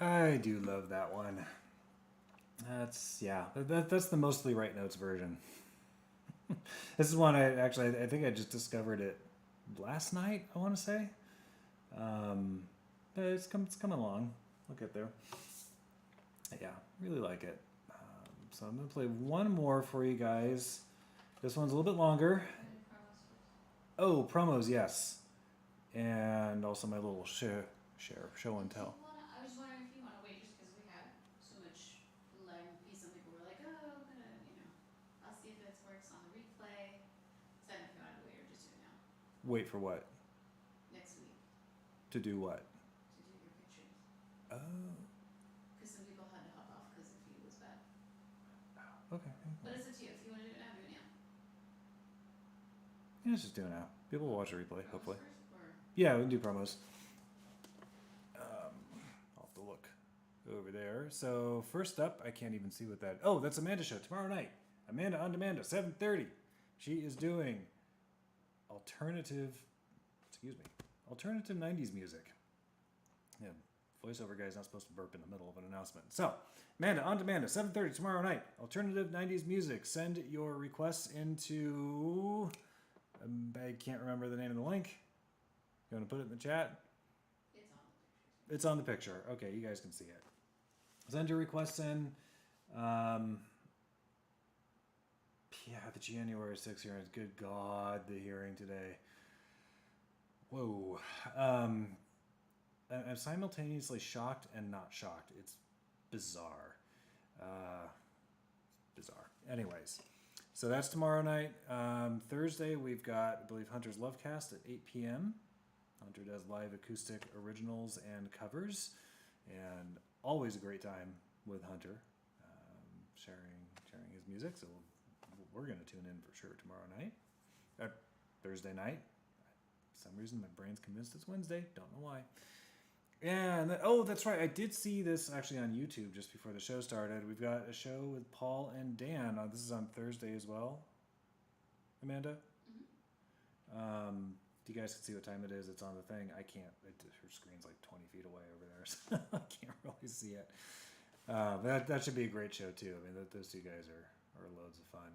I do love that one. That's that's the mostly right notes version. This is one I think I just discovered it last night. I want to say, but it's coming along. We'll get there. Yeah, really like it. So I'm gonna play one more for you guys. This one's a little bit longer. Oh, promos, yes, and also my little show and tell. I was wondering if you want to wait just because we had so much lengthy. Some people were like, oh, I'm gonna, I'll see if it works on the replay. So I don't know if you wanted to wait or just do it now. Wait for what? Next week. To do what? To do your pictures. Oh. Because some people had to hop off because the feed was bad. Okay. But it's up to you. If you want to do it now, do it now. Yeah, let's just do it now. People will watch the replay, hopefully. First, or? Yeah, we can do promos. I'll have to look over there. So first up, I can't even see what that. Oh, that's Amanda's show tomorrow night. Amanda on Demand at 7:30. She is doing alternative 90s music. Yeah, voiceover guy's not supposed to burp in the middle of an announcement. So, Amanda on Demand at 7:30 tomorrow night. Alternative 90s music. Send your requests into. I can't remember the name of the link. You want to put it in the chat? It's on the picture. It's on the picture. Okay, you guys can see it. Send your requests in. The January 6th hearing. Good God, the hearing today. Whoa. I'm simultaneously shocked and not shocked. It's bizarre. Bizarre. Anyways, so that's tomorrow night. Thursday, we've got, I believe, Hunter's Lovecast at 8 p.m. Hunter does live acoustic originals and covers, and always a great time with Hunter, sharing his music. So we're going to tune in for sure tomorrow night, Thursday night. For some reason, my brain's convinced it's Wednesday. Don't know why. And that's right. I did see this actually on YouTube just before the show started. We've got a show with Paul and Dan. This is on Thursday as well. Amanda? Mm-hmm. You guys can see what time it is. It's on the thing. I can't. Her screen's like 20 feet away over there, so I can't really see it. But that should be a great show too. I mean, those two guys are loads of fun.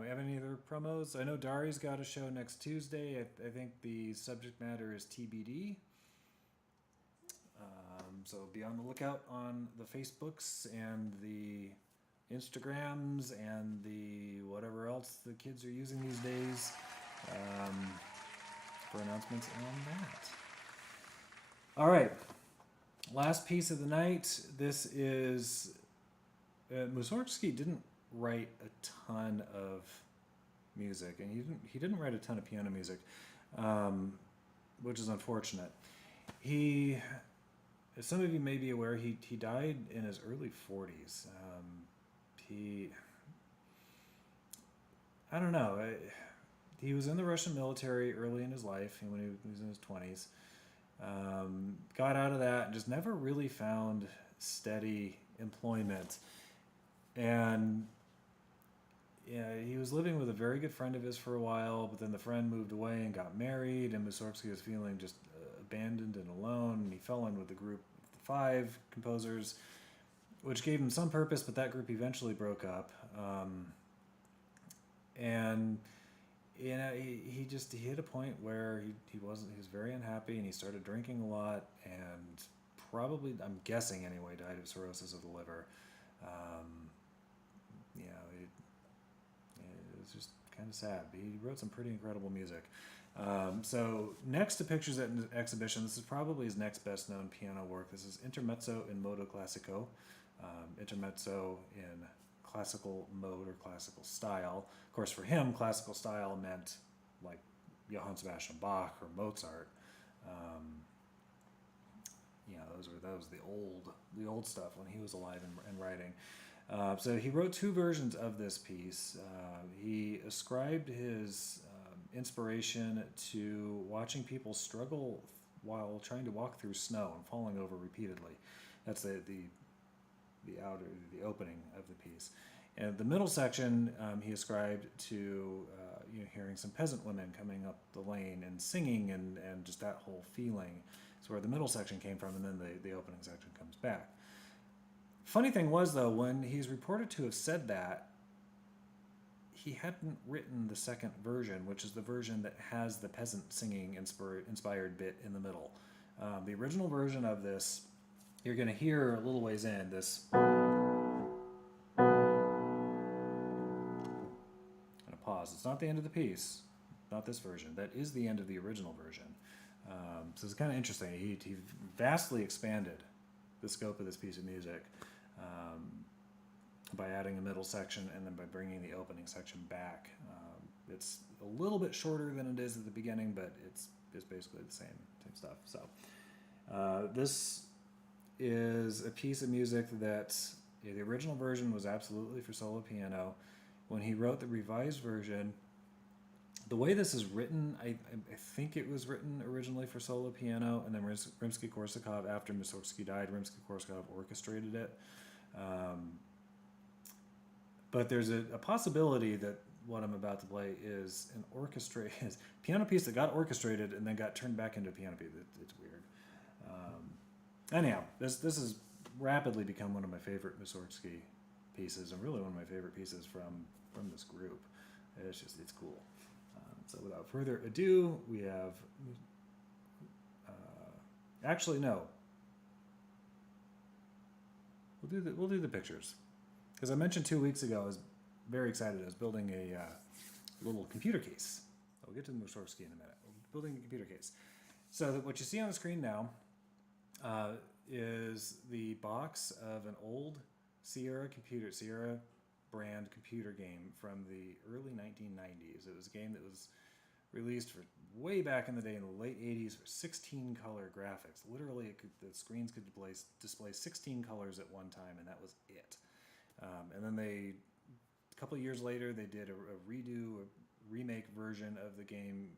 We have any other promos? I know Dari's got a show next Tuesday. I think the subject matter is TBD. So be on the lookout on the Facebooks and the Instagrams and the whatever else the kids are using these days for announcements on that. All right. Last piece of the night. This is Mussorgsky didn't write a ton of music, and he didn't write a ton of piano music, which is unfortunate. As some of you may be aware, he died in his early 40s. I don't know. He was in the Russian military early in his life, when he was in his 20s. Got out of that and just never really found steady employment. And he was living with a very good friend of his for a while, but then the friend moved away and got married, and Mussorgsky was feeling just abandoned and alone. And he fell in with the group of the 5 composers, which gave him some purpose, but that group eventually broke up. And he hit a point where he was very unhappy, and he started drinking a lot, and probably, I'm guessing anyway, died of cirrhosis of the liver. It was just kind of sad. But he wrote some pretty incredible music. So next to Pictures at an Exhibition, this is probably his next best known piano work. This is Intermezzo in Modo Classico. Intermezzo in classical mode or classical style. Of course, for him, classical style meant like Johann Sebastian Bach or Mozart. That was the old stuff when he was alive and writing. So he wrote 2 versions of this piece. He ascribed his inspiration to watching people struggle while trying to walk through snow and falling over repeatedly. That's the opening of the piece. And the middle section he ascribed to hearing some peasant women coming up the lane and singing and just that whole feeling. So where the middle section came from, and then the opening section comes back. Funny thing was, though, when he's reported to have said that, he hadn't written the second version, which is the version that has the peasant singing inspired bit in the middle. The original version of this, you're going to hear a little ways in this. And a pause. It's not the end of the piece, not this version. That is the end of the original version. So it's kind of interesting. He vastly expanded the scope of this piece of music by adding a middle section and then by bringing the opening section back. It's a little bit shorter than it is at the beginning, but it's basically the same stuff. So this is a piece of music that the original version was absolutely for solo piano. When he wrote the revised version, the way this is written, I think it was written originally for solo piano, and then Rimsky-Korsakov, after Mussorgsky died, Rimsky-Korsakov orchestrated it. But there's a possibility that what I'm about to play is an orchestrated piano piece that got orchestrated and then got turned back into a piano piece. It's weird. Anyhow, this has rapidly become one of my favorite Mussorgsky pieces, and really one of my favorite pieces from this group. It's cool. So without further ado, we have. Actually, no. We'll do the pictures, because I mentioned 2 weeks ago I was very excited. I was building a little computer case. We'll get to the Mussorgsky in a minute. Building a computer case. So what you see on the screen now is the box of an old Sierra brand computer game from the early 1990s. It was a game that was released for way back in the day in the late 80s for 16 color graphics. Literally, the screens could display 16 colors at one time, and that was it. And then a couple of years later, they did a remake version of the game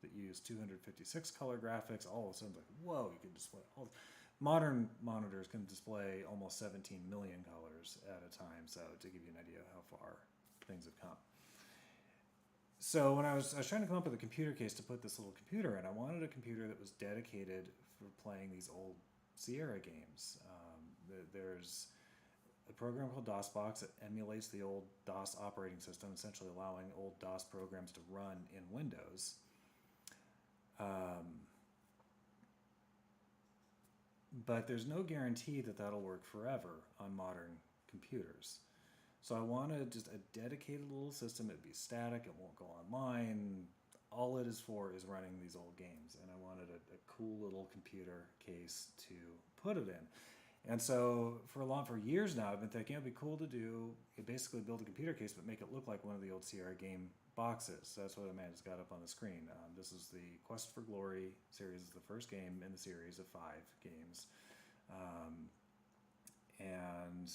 that used 256 color graphics. All of a sudden, like, whoa, you can display all. Modern monitors can display almost 17 million colors at a time, so to give you an idea of how far things have come. So when I was trying to come up with a computer case to put this little computer in, I wanted a computer that was dedicated for playing these old Sierra games. There's a program called DOSBox that emulates the old DOS operating system, essentially allowing old DOS programs to run in Windows. But there's no guarantee that that'll work forever on modern computers. So I wanted just a dedicated little system. It'd be static. It won't go online. All it is for is running these old games. And I wanted a cool little computer case to put it in. And so for years now, I've been thinking it'd be cool to basically build a computer case, but make it look like one of the old Sierra game boxes. So that's what Amanda's got up on the screen. This is the Quest for Glory series. It's the first game in the series of 5 games. And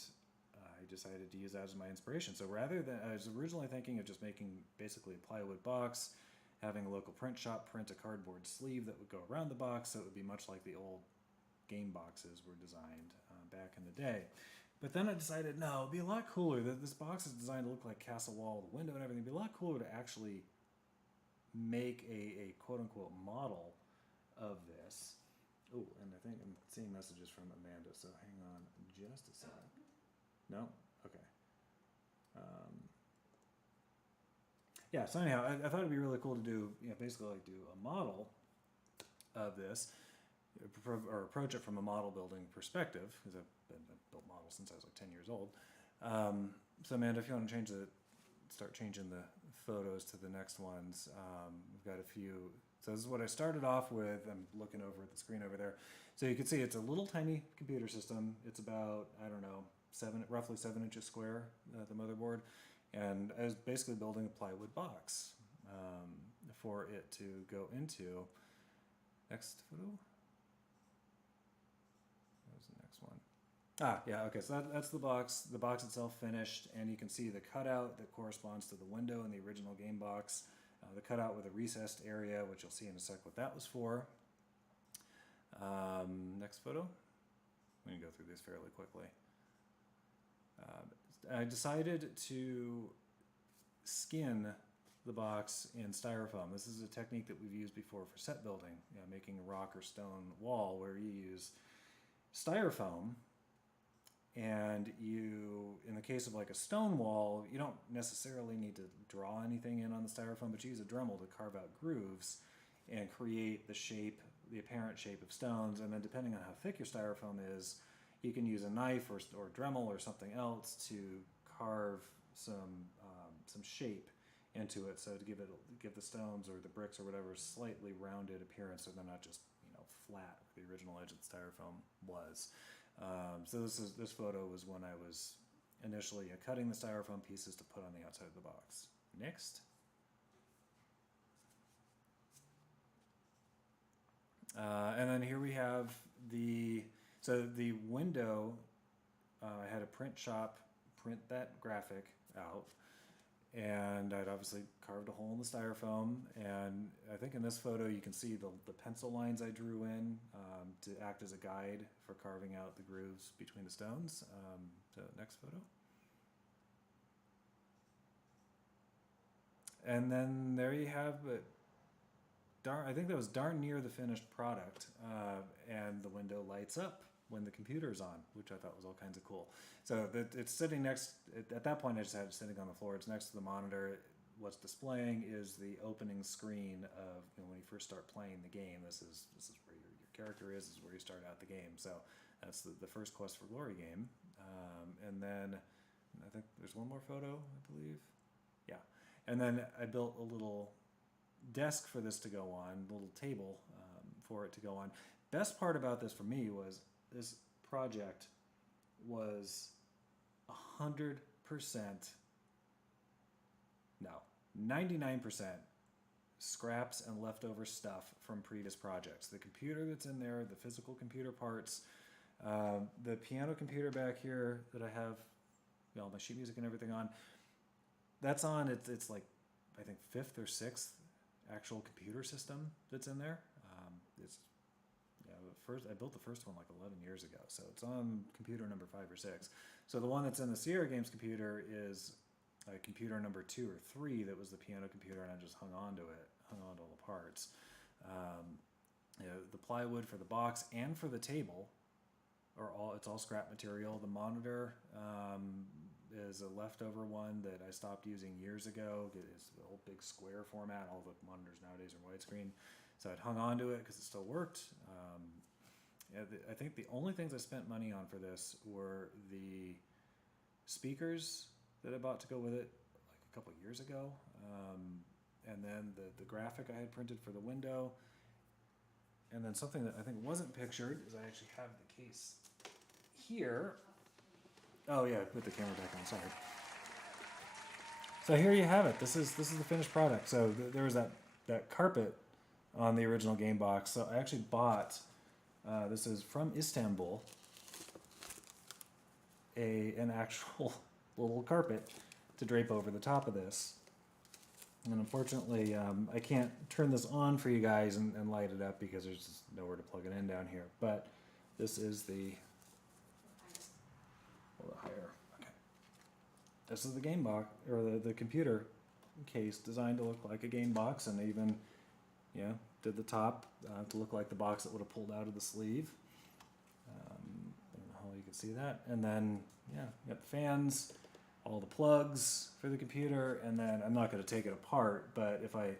I decided to use that as my inspiration. So rather than, I was originally thinking of just making basically a plywood box, having a local print shop print a cardboard sleeve that would go around the box, so it would be much like the old game boxes were designed back in the day. But then I decided, no, it'd be a lot cooler. That this box is designed to look like Castle Wall, the window and everything. It'd be a lot cooler to actually make a quote-unquote model of this. Oh, and I think I'm seeing messages from Amanda, so hang on just a second. No? Okay. Yeah, so anyhow, I thought it'd be really cool to do, basically like do a model of this, or approach it from a model building perspective, because I've built models since I was like 10 years old. So Amanda, if you want to start changing the photos to the next ones, we've got a few. So this is what I started off with. I'm looking over at the screen over there. So you can see it's a little tiny computer system. It's about, I don't know, roughly 7 inches square, the motherboard. And I was basically building a plywood box for it to go into. Next photo. What was the next one? Yeah, okay, so that's the box. The box itself finished, and you can see the cutout that corresponds to the window in the original game box. The cutout with a recessed area, which you'll see in a sec what that was for. Next photo. We can go through this fairly quickly. I decided to skin the box in styrofoam. This is a technique that we've used before for set building, making a rock or stone wall, where you use styrofoam, and you, in the case of like a stone wall, you don't necessarily need to draw anything in on the styrofoam, but you use a Dremel to carve out grooves and create the shape, the apparent shape of stones. And then depending on how thick your styrofoam is, you can use a knife or Dremel or something else to carve some shape into it, so to give the stones or the bricks or whatever slightly rounded appearance, so they're not just flat where the original edge of the styrofoam was. So this photo was when I was initially cutting the styrofoam pieces to put on the outside of the box. Next. And then here we have the window. I had a print shop print that graphic out, and I'd obviously carved a hole in the styrofoam, and I think in this photo you can see the pencil lines I drew in to act as a guide for carving out the grooves between the stones. So next photo. And then there you have it. I think that was darn near the finished product, and the window lights up when the computer's on, which I thought was all kinds of cool. So it's sitting next, at that point I just had it sitting on the floor. It's next to the monitor. What's displaying is the opening screen of when you first start playing the game. This is where your character is. This is where you start out the game. So that's the first Quest for Glory game. And then I think there's one more photo, I believe. Yeah. And then I built a little desk for this to go on, a little table for it to go on. Best part about this for me was this project was 100%, no, 99% scraps and leftover stuff from previous projects. The computer that's in there, the physical computer parts, the piano computer back here that I have, my sheet music and everything on, that's on, it's like, I think 5th or 6th actual computer system that's in there. I built the first one like 11 years ago, so it's on computer number 5 or 6. So the one that's in the Sierra Games computer is computer number 2 or 3 that was the piano computer, and I just hung on to all the parts. The plywood for the box and for the table it's all scrap material. The monitor is a leftover one that I stopped using years ago. It's the old big square format. All the monitors nowadays are widescreen. So I'd hung on to it because it still worked. I think the only things I spent money on for this were the speakers that I bought to go with it like a couple of years ago. And then the graphic I had printed for the window. And then something that I think wasn't pictured is I actually have the case here. Oh yeah, put the camera back on, sorry. So here you have it. This is the finished product. So there was that carpet on the original game box. So I actually bought, this is from Istanbul, an actual little carpet to drape over the top of this. And unfortunately, I can't turn this on for you guys and light it up because there's just nowhere to plug it in down here. But this is a little higher. Okay. This is the game box, or the computer case designed to look like a game box, and even, did the top to look like the box that would have pulled out of the sleeve. I don't know how you can see that. And then, you got the fans, all the plugs for the computer, and then I'm not going to take it apart, but if I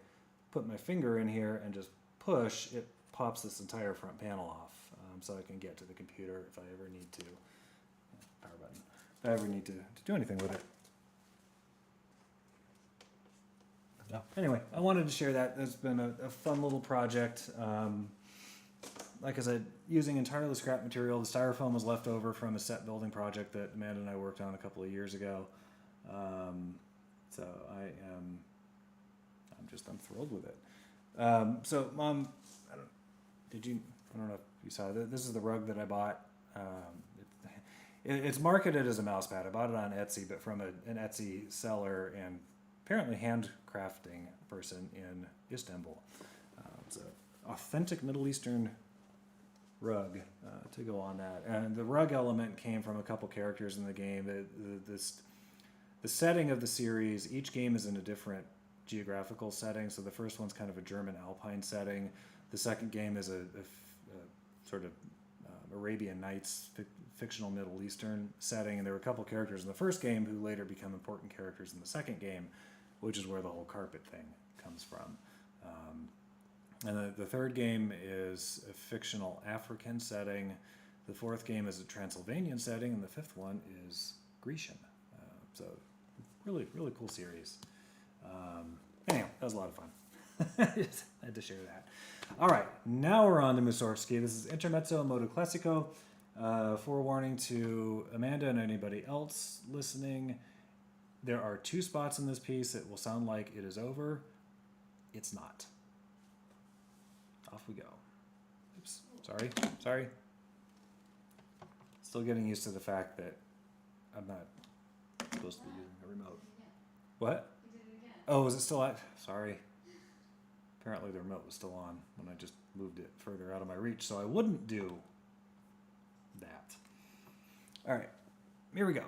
put my finger in here and just push, it pops this entire front panel off, so I can get to the computer if I ever need to. Power button. If I ever need to do anything with it. So, anyway, I wanted to share that. It's been a fun little project. Like I said, using entirely scrap material. The styrofoam was left over from a set building project that Amanda and I worked on a couple of years ago. So I'm thrilled with it. So Mom, I don't know if you saw it. This is the rug that I bought. It's marketed as a mouse pad. I bought it on Etsy, but from an Etsy seller and apparently handcrafting person in Istanbul. It's an authentic Middle Eastern rug to go on that, and the rug element came from a couple characters in the game. The setting of the series, each game is in a different geographical setting. So the first one's kind of a German Alpine setting. The second game is a sort of Arabian Nights fictional Middle Eastern setting, and there were a couple characters in the first game who later become important characters in the second game, which is where the whole carpet thing comes from. And the third game is a fictional African setting. The fourth game is a Transylvanian setting, and the fifth one is Grecian. So really, really cool series. Anyhow, that was a lot of fun. I had to share that. All right, now we're on to Mussorgsky. This is Intermezzo Modo Classico. Forewarning to Amanda and anybody else listening, there are 2 spots in this piece. It will sound like it is over. It's not. Off we go. Oops, sorry. Still getting used to the fact that I'm not supposed to be using a remote. What? You did it again. Oh, is it still on? Sorry. Apparently the remote was still on when I just moved it further out of my reach, so I wouldn't do that. All right, here we go.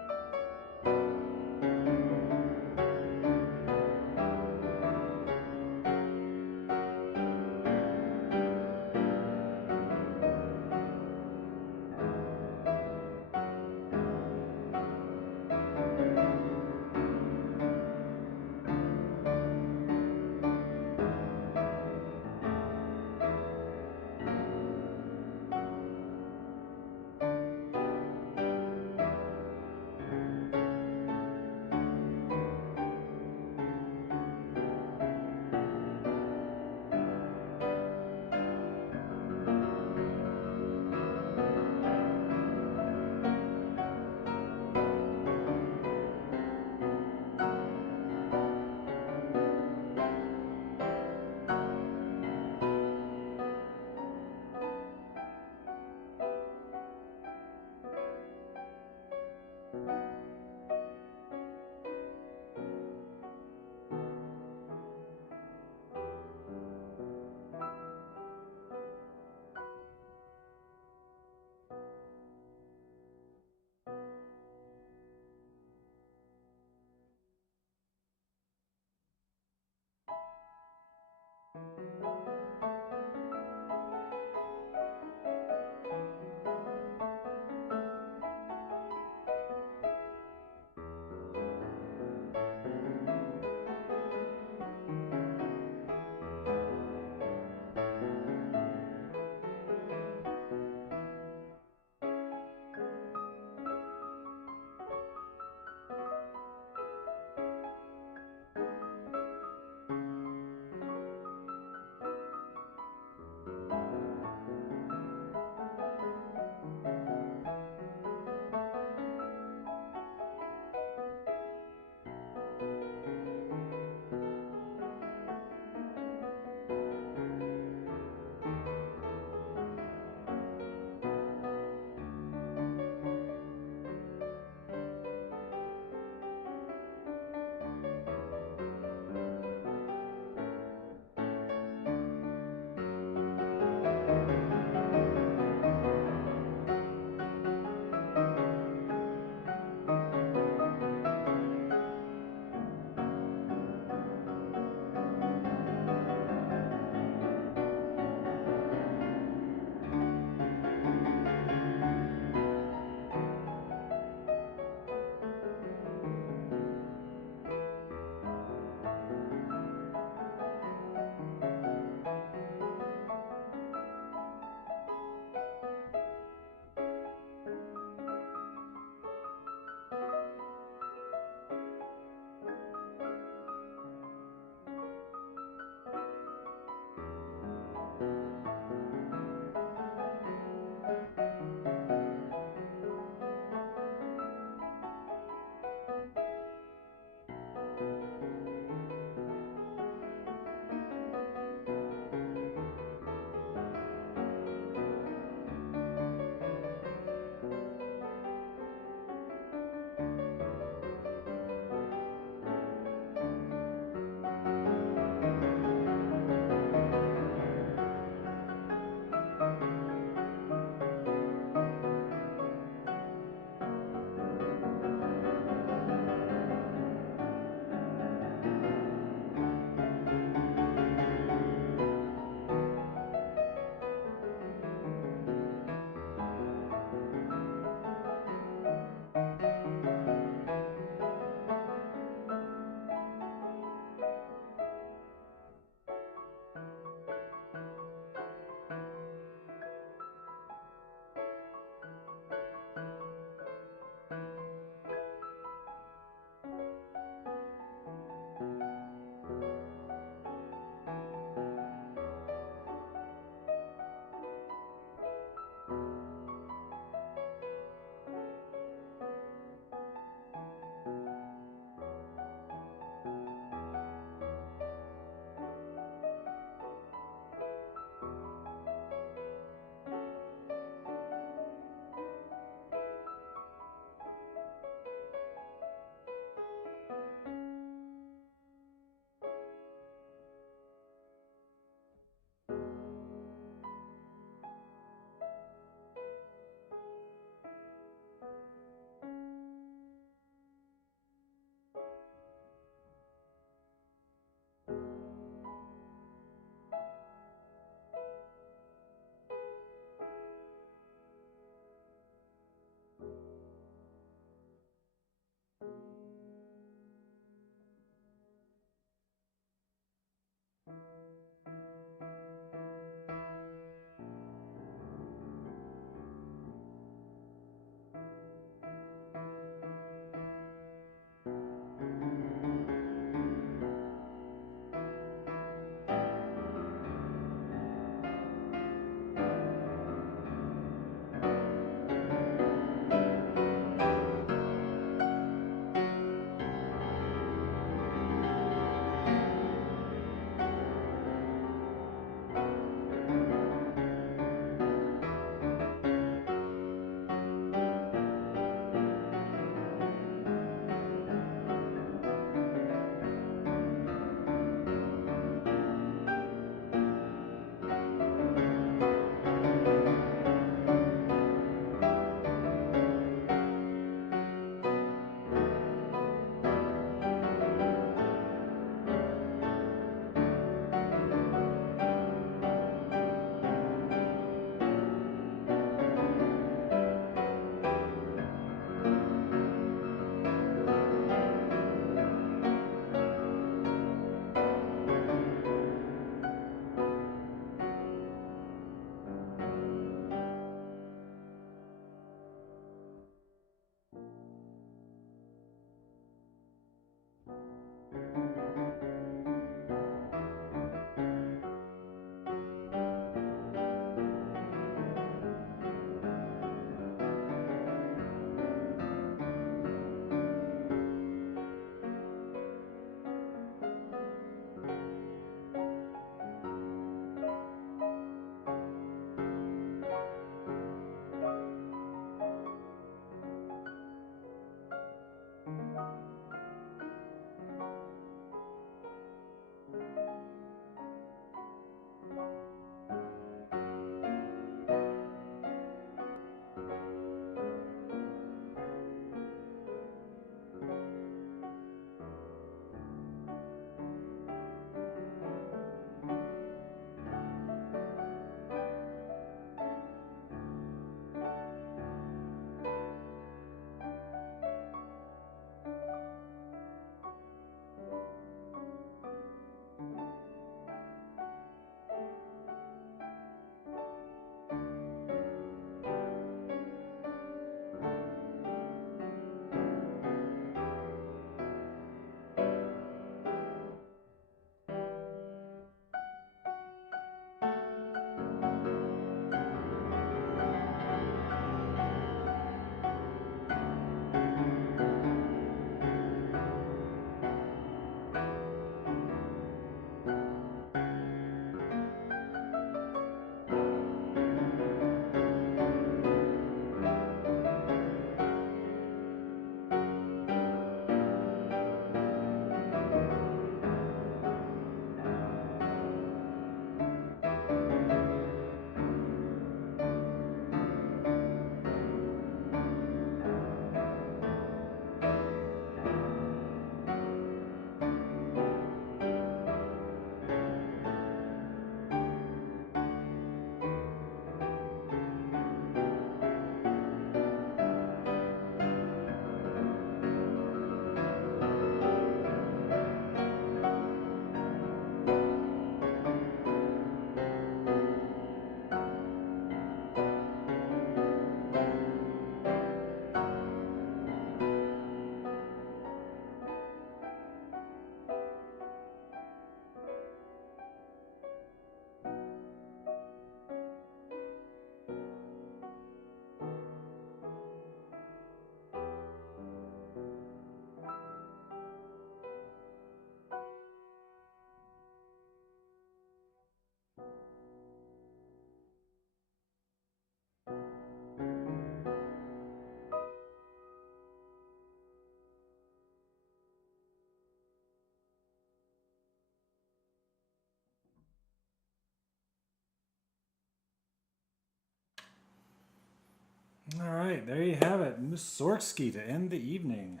All right, there you have it. Mussorgsky to end the evening.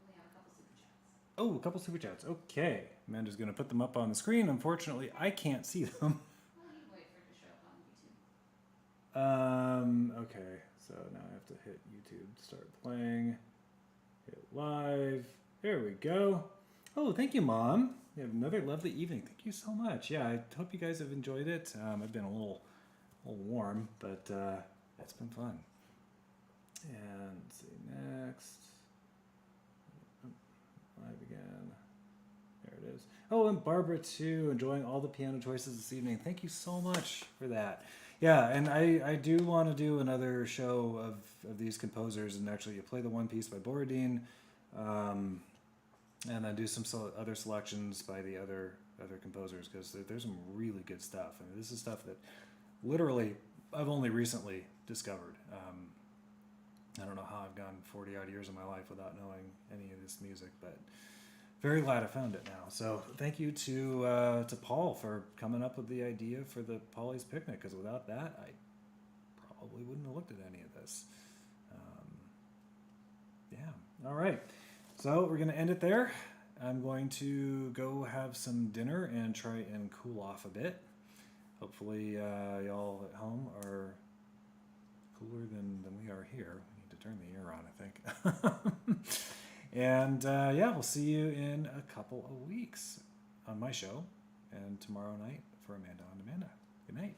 We have a couple super chats. Oh, a couple super chats. Okay. Amanda's going to put them up on the screen. Unfortunately, I can't see them. Well, you can wait for it to show up on YouTube. Okay, so now I have to hit YouTube to start playing. Hit live. There we go. Oh, thank you, Mom. You have another lovely evening. Thank you so much. Yeah, I hope you guys have enjoyed it. I've been a little warm, but it's been fun. And let's see next. Live again. There it is. Oh, and Barbara too, enjoying all the piano choices this evening. Thank you so much for that. Yeah, and I do want to do another show of these composers and actually play the one piece by Borodin, and then do some other selections by the other composers, because there's some really good stuff. I mean, this is stuff that literally I've only recently discovered. I don't know how I've gone 40 odd years of my life without knowing any of this music, but very glad I found it now. So thank you to Paul for coming up with the idea for the Polly's Picnic, because without that, I probably wouldn't have looked at any of this. Yeah. All right. So we're going to end it there. I'm going to go have some dinner and try and cool off a bit. Hopefully y'all at home are cooler than we are here. We need to turn the air on, I think. And yeah, we'll see you in a couple of weeks on my show, and tomorrow night for Amanda on Amanda. Good night.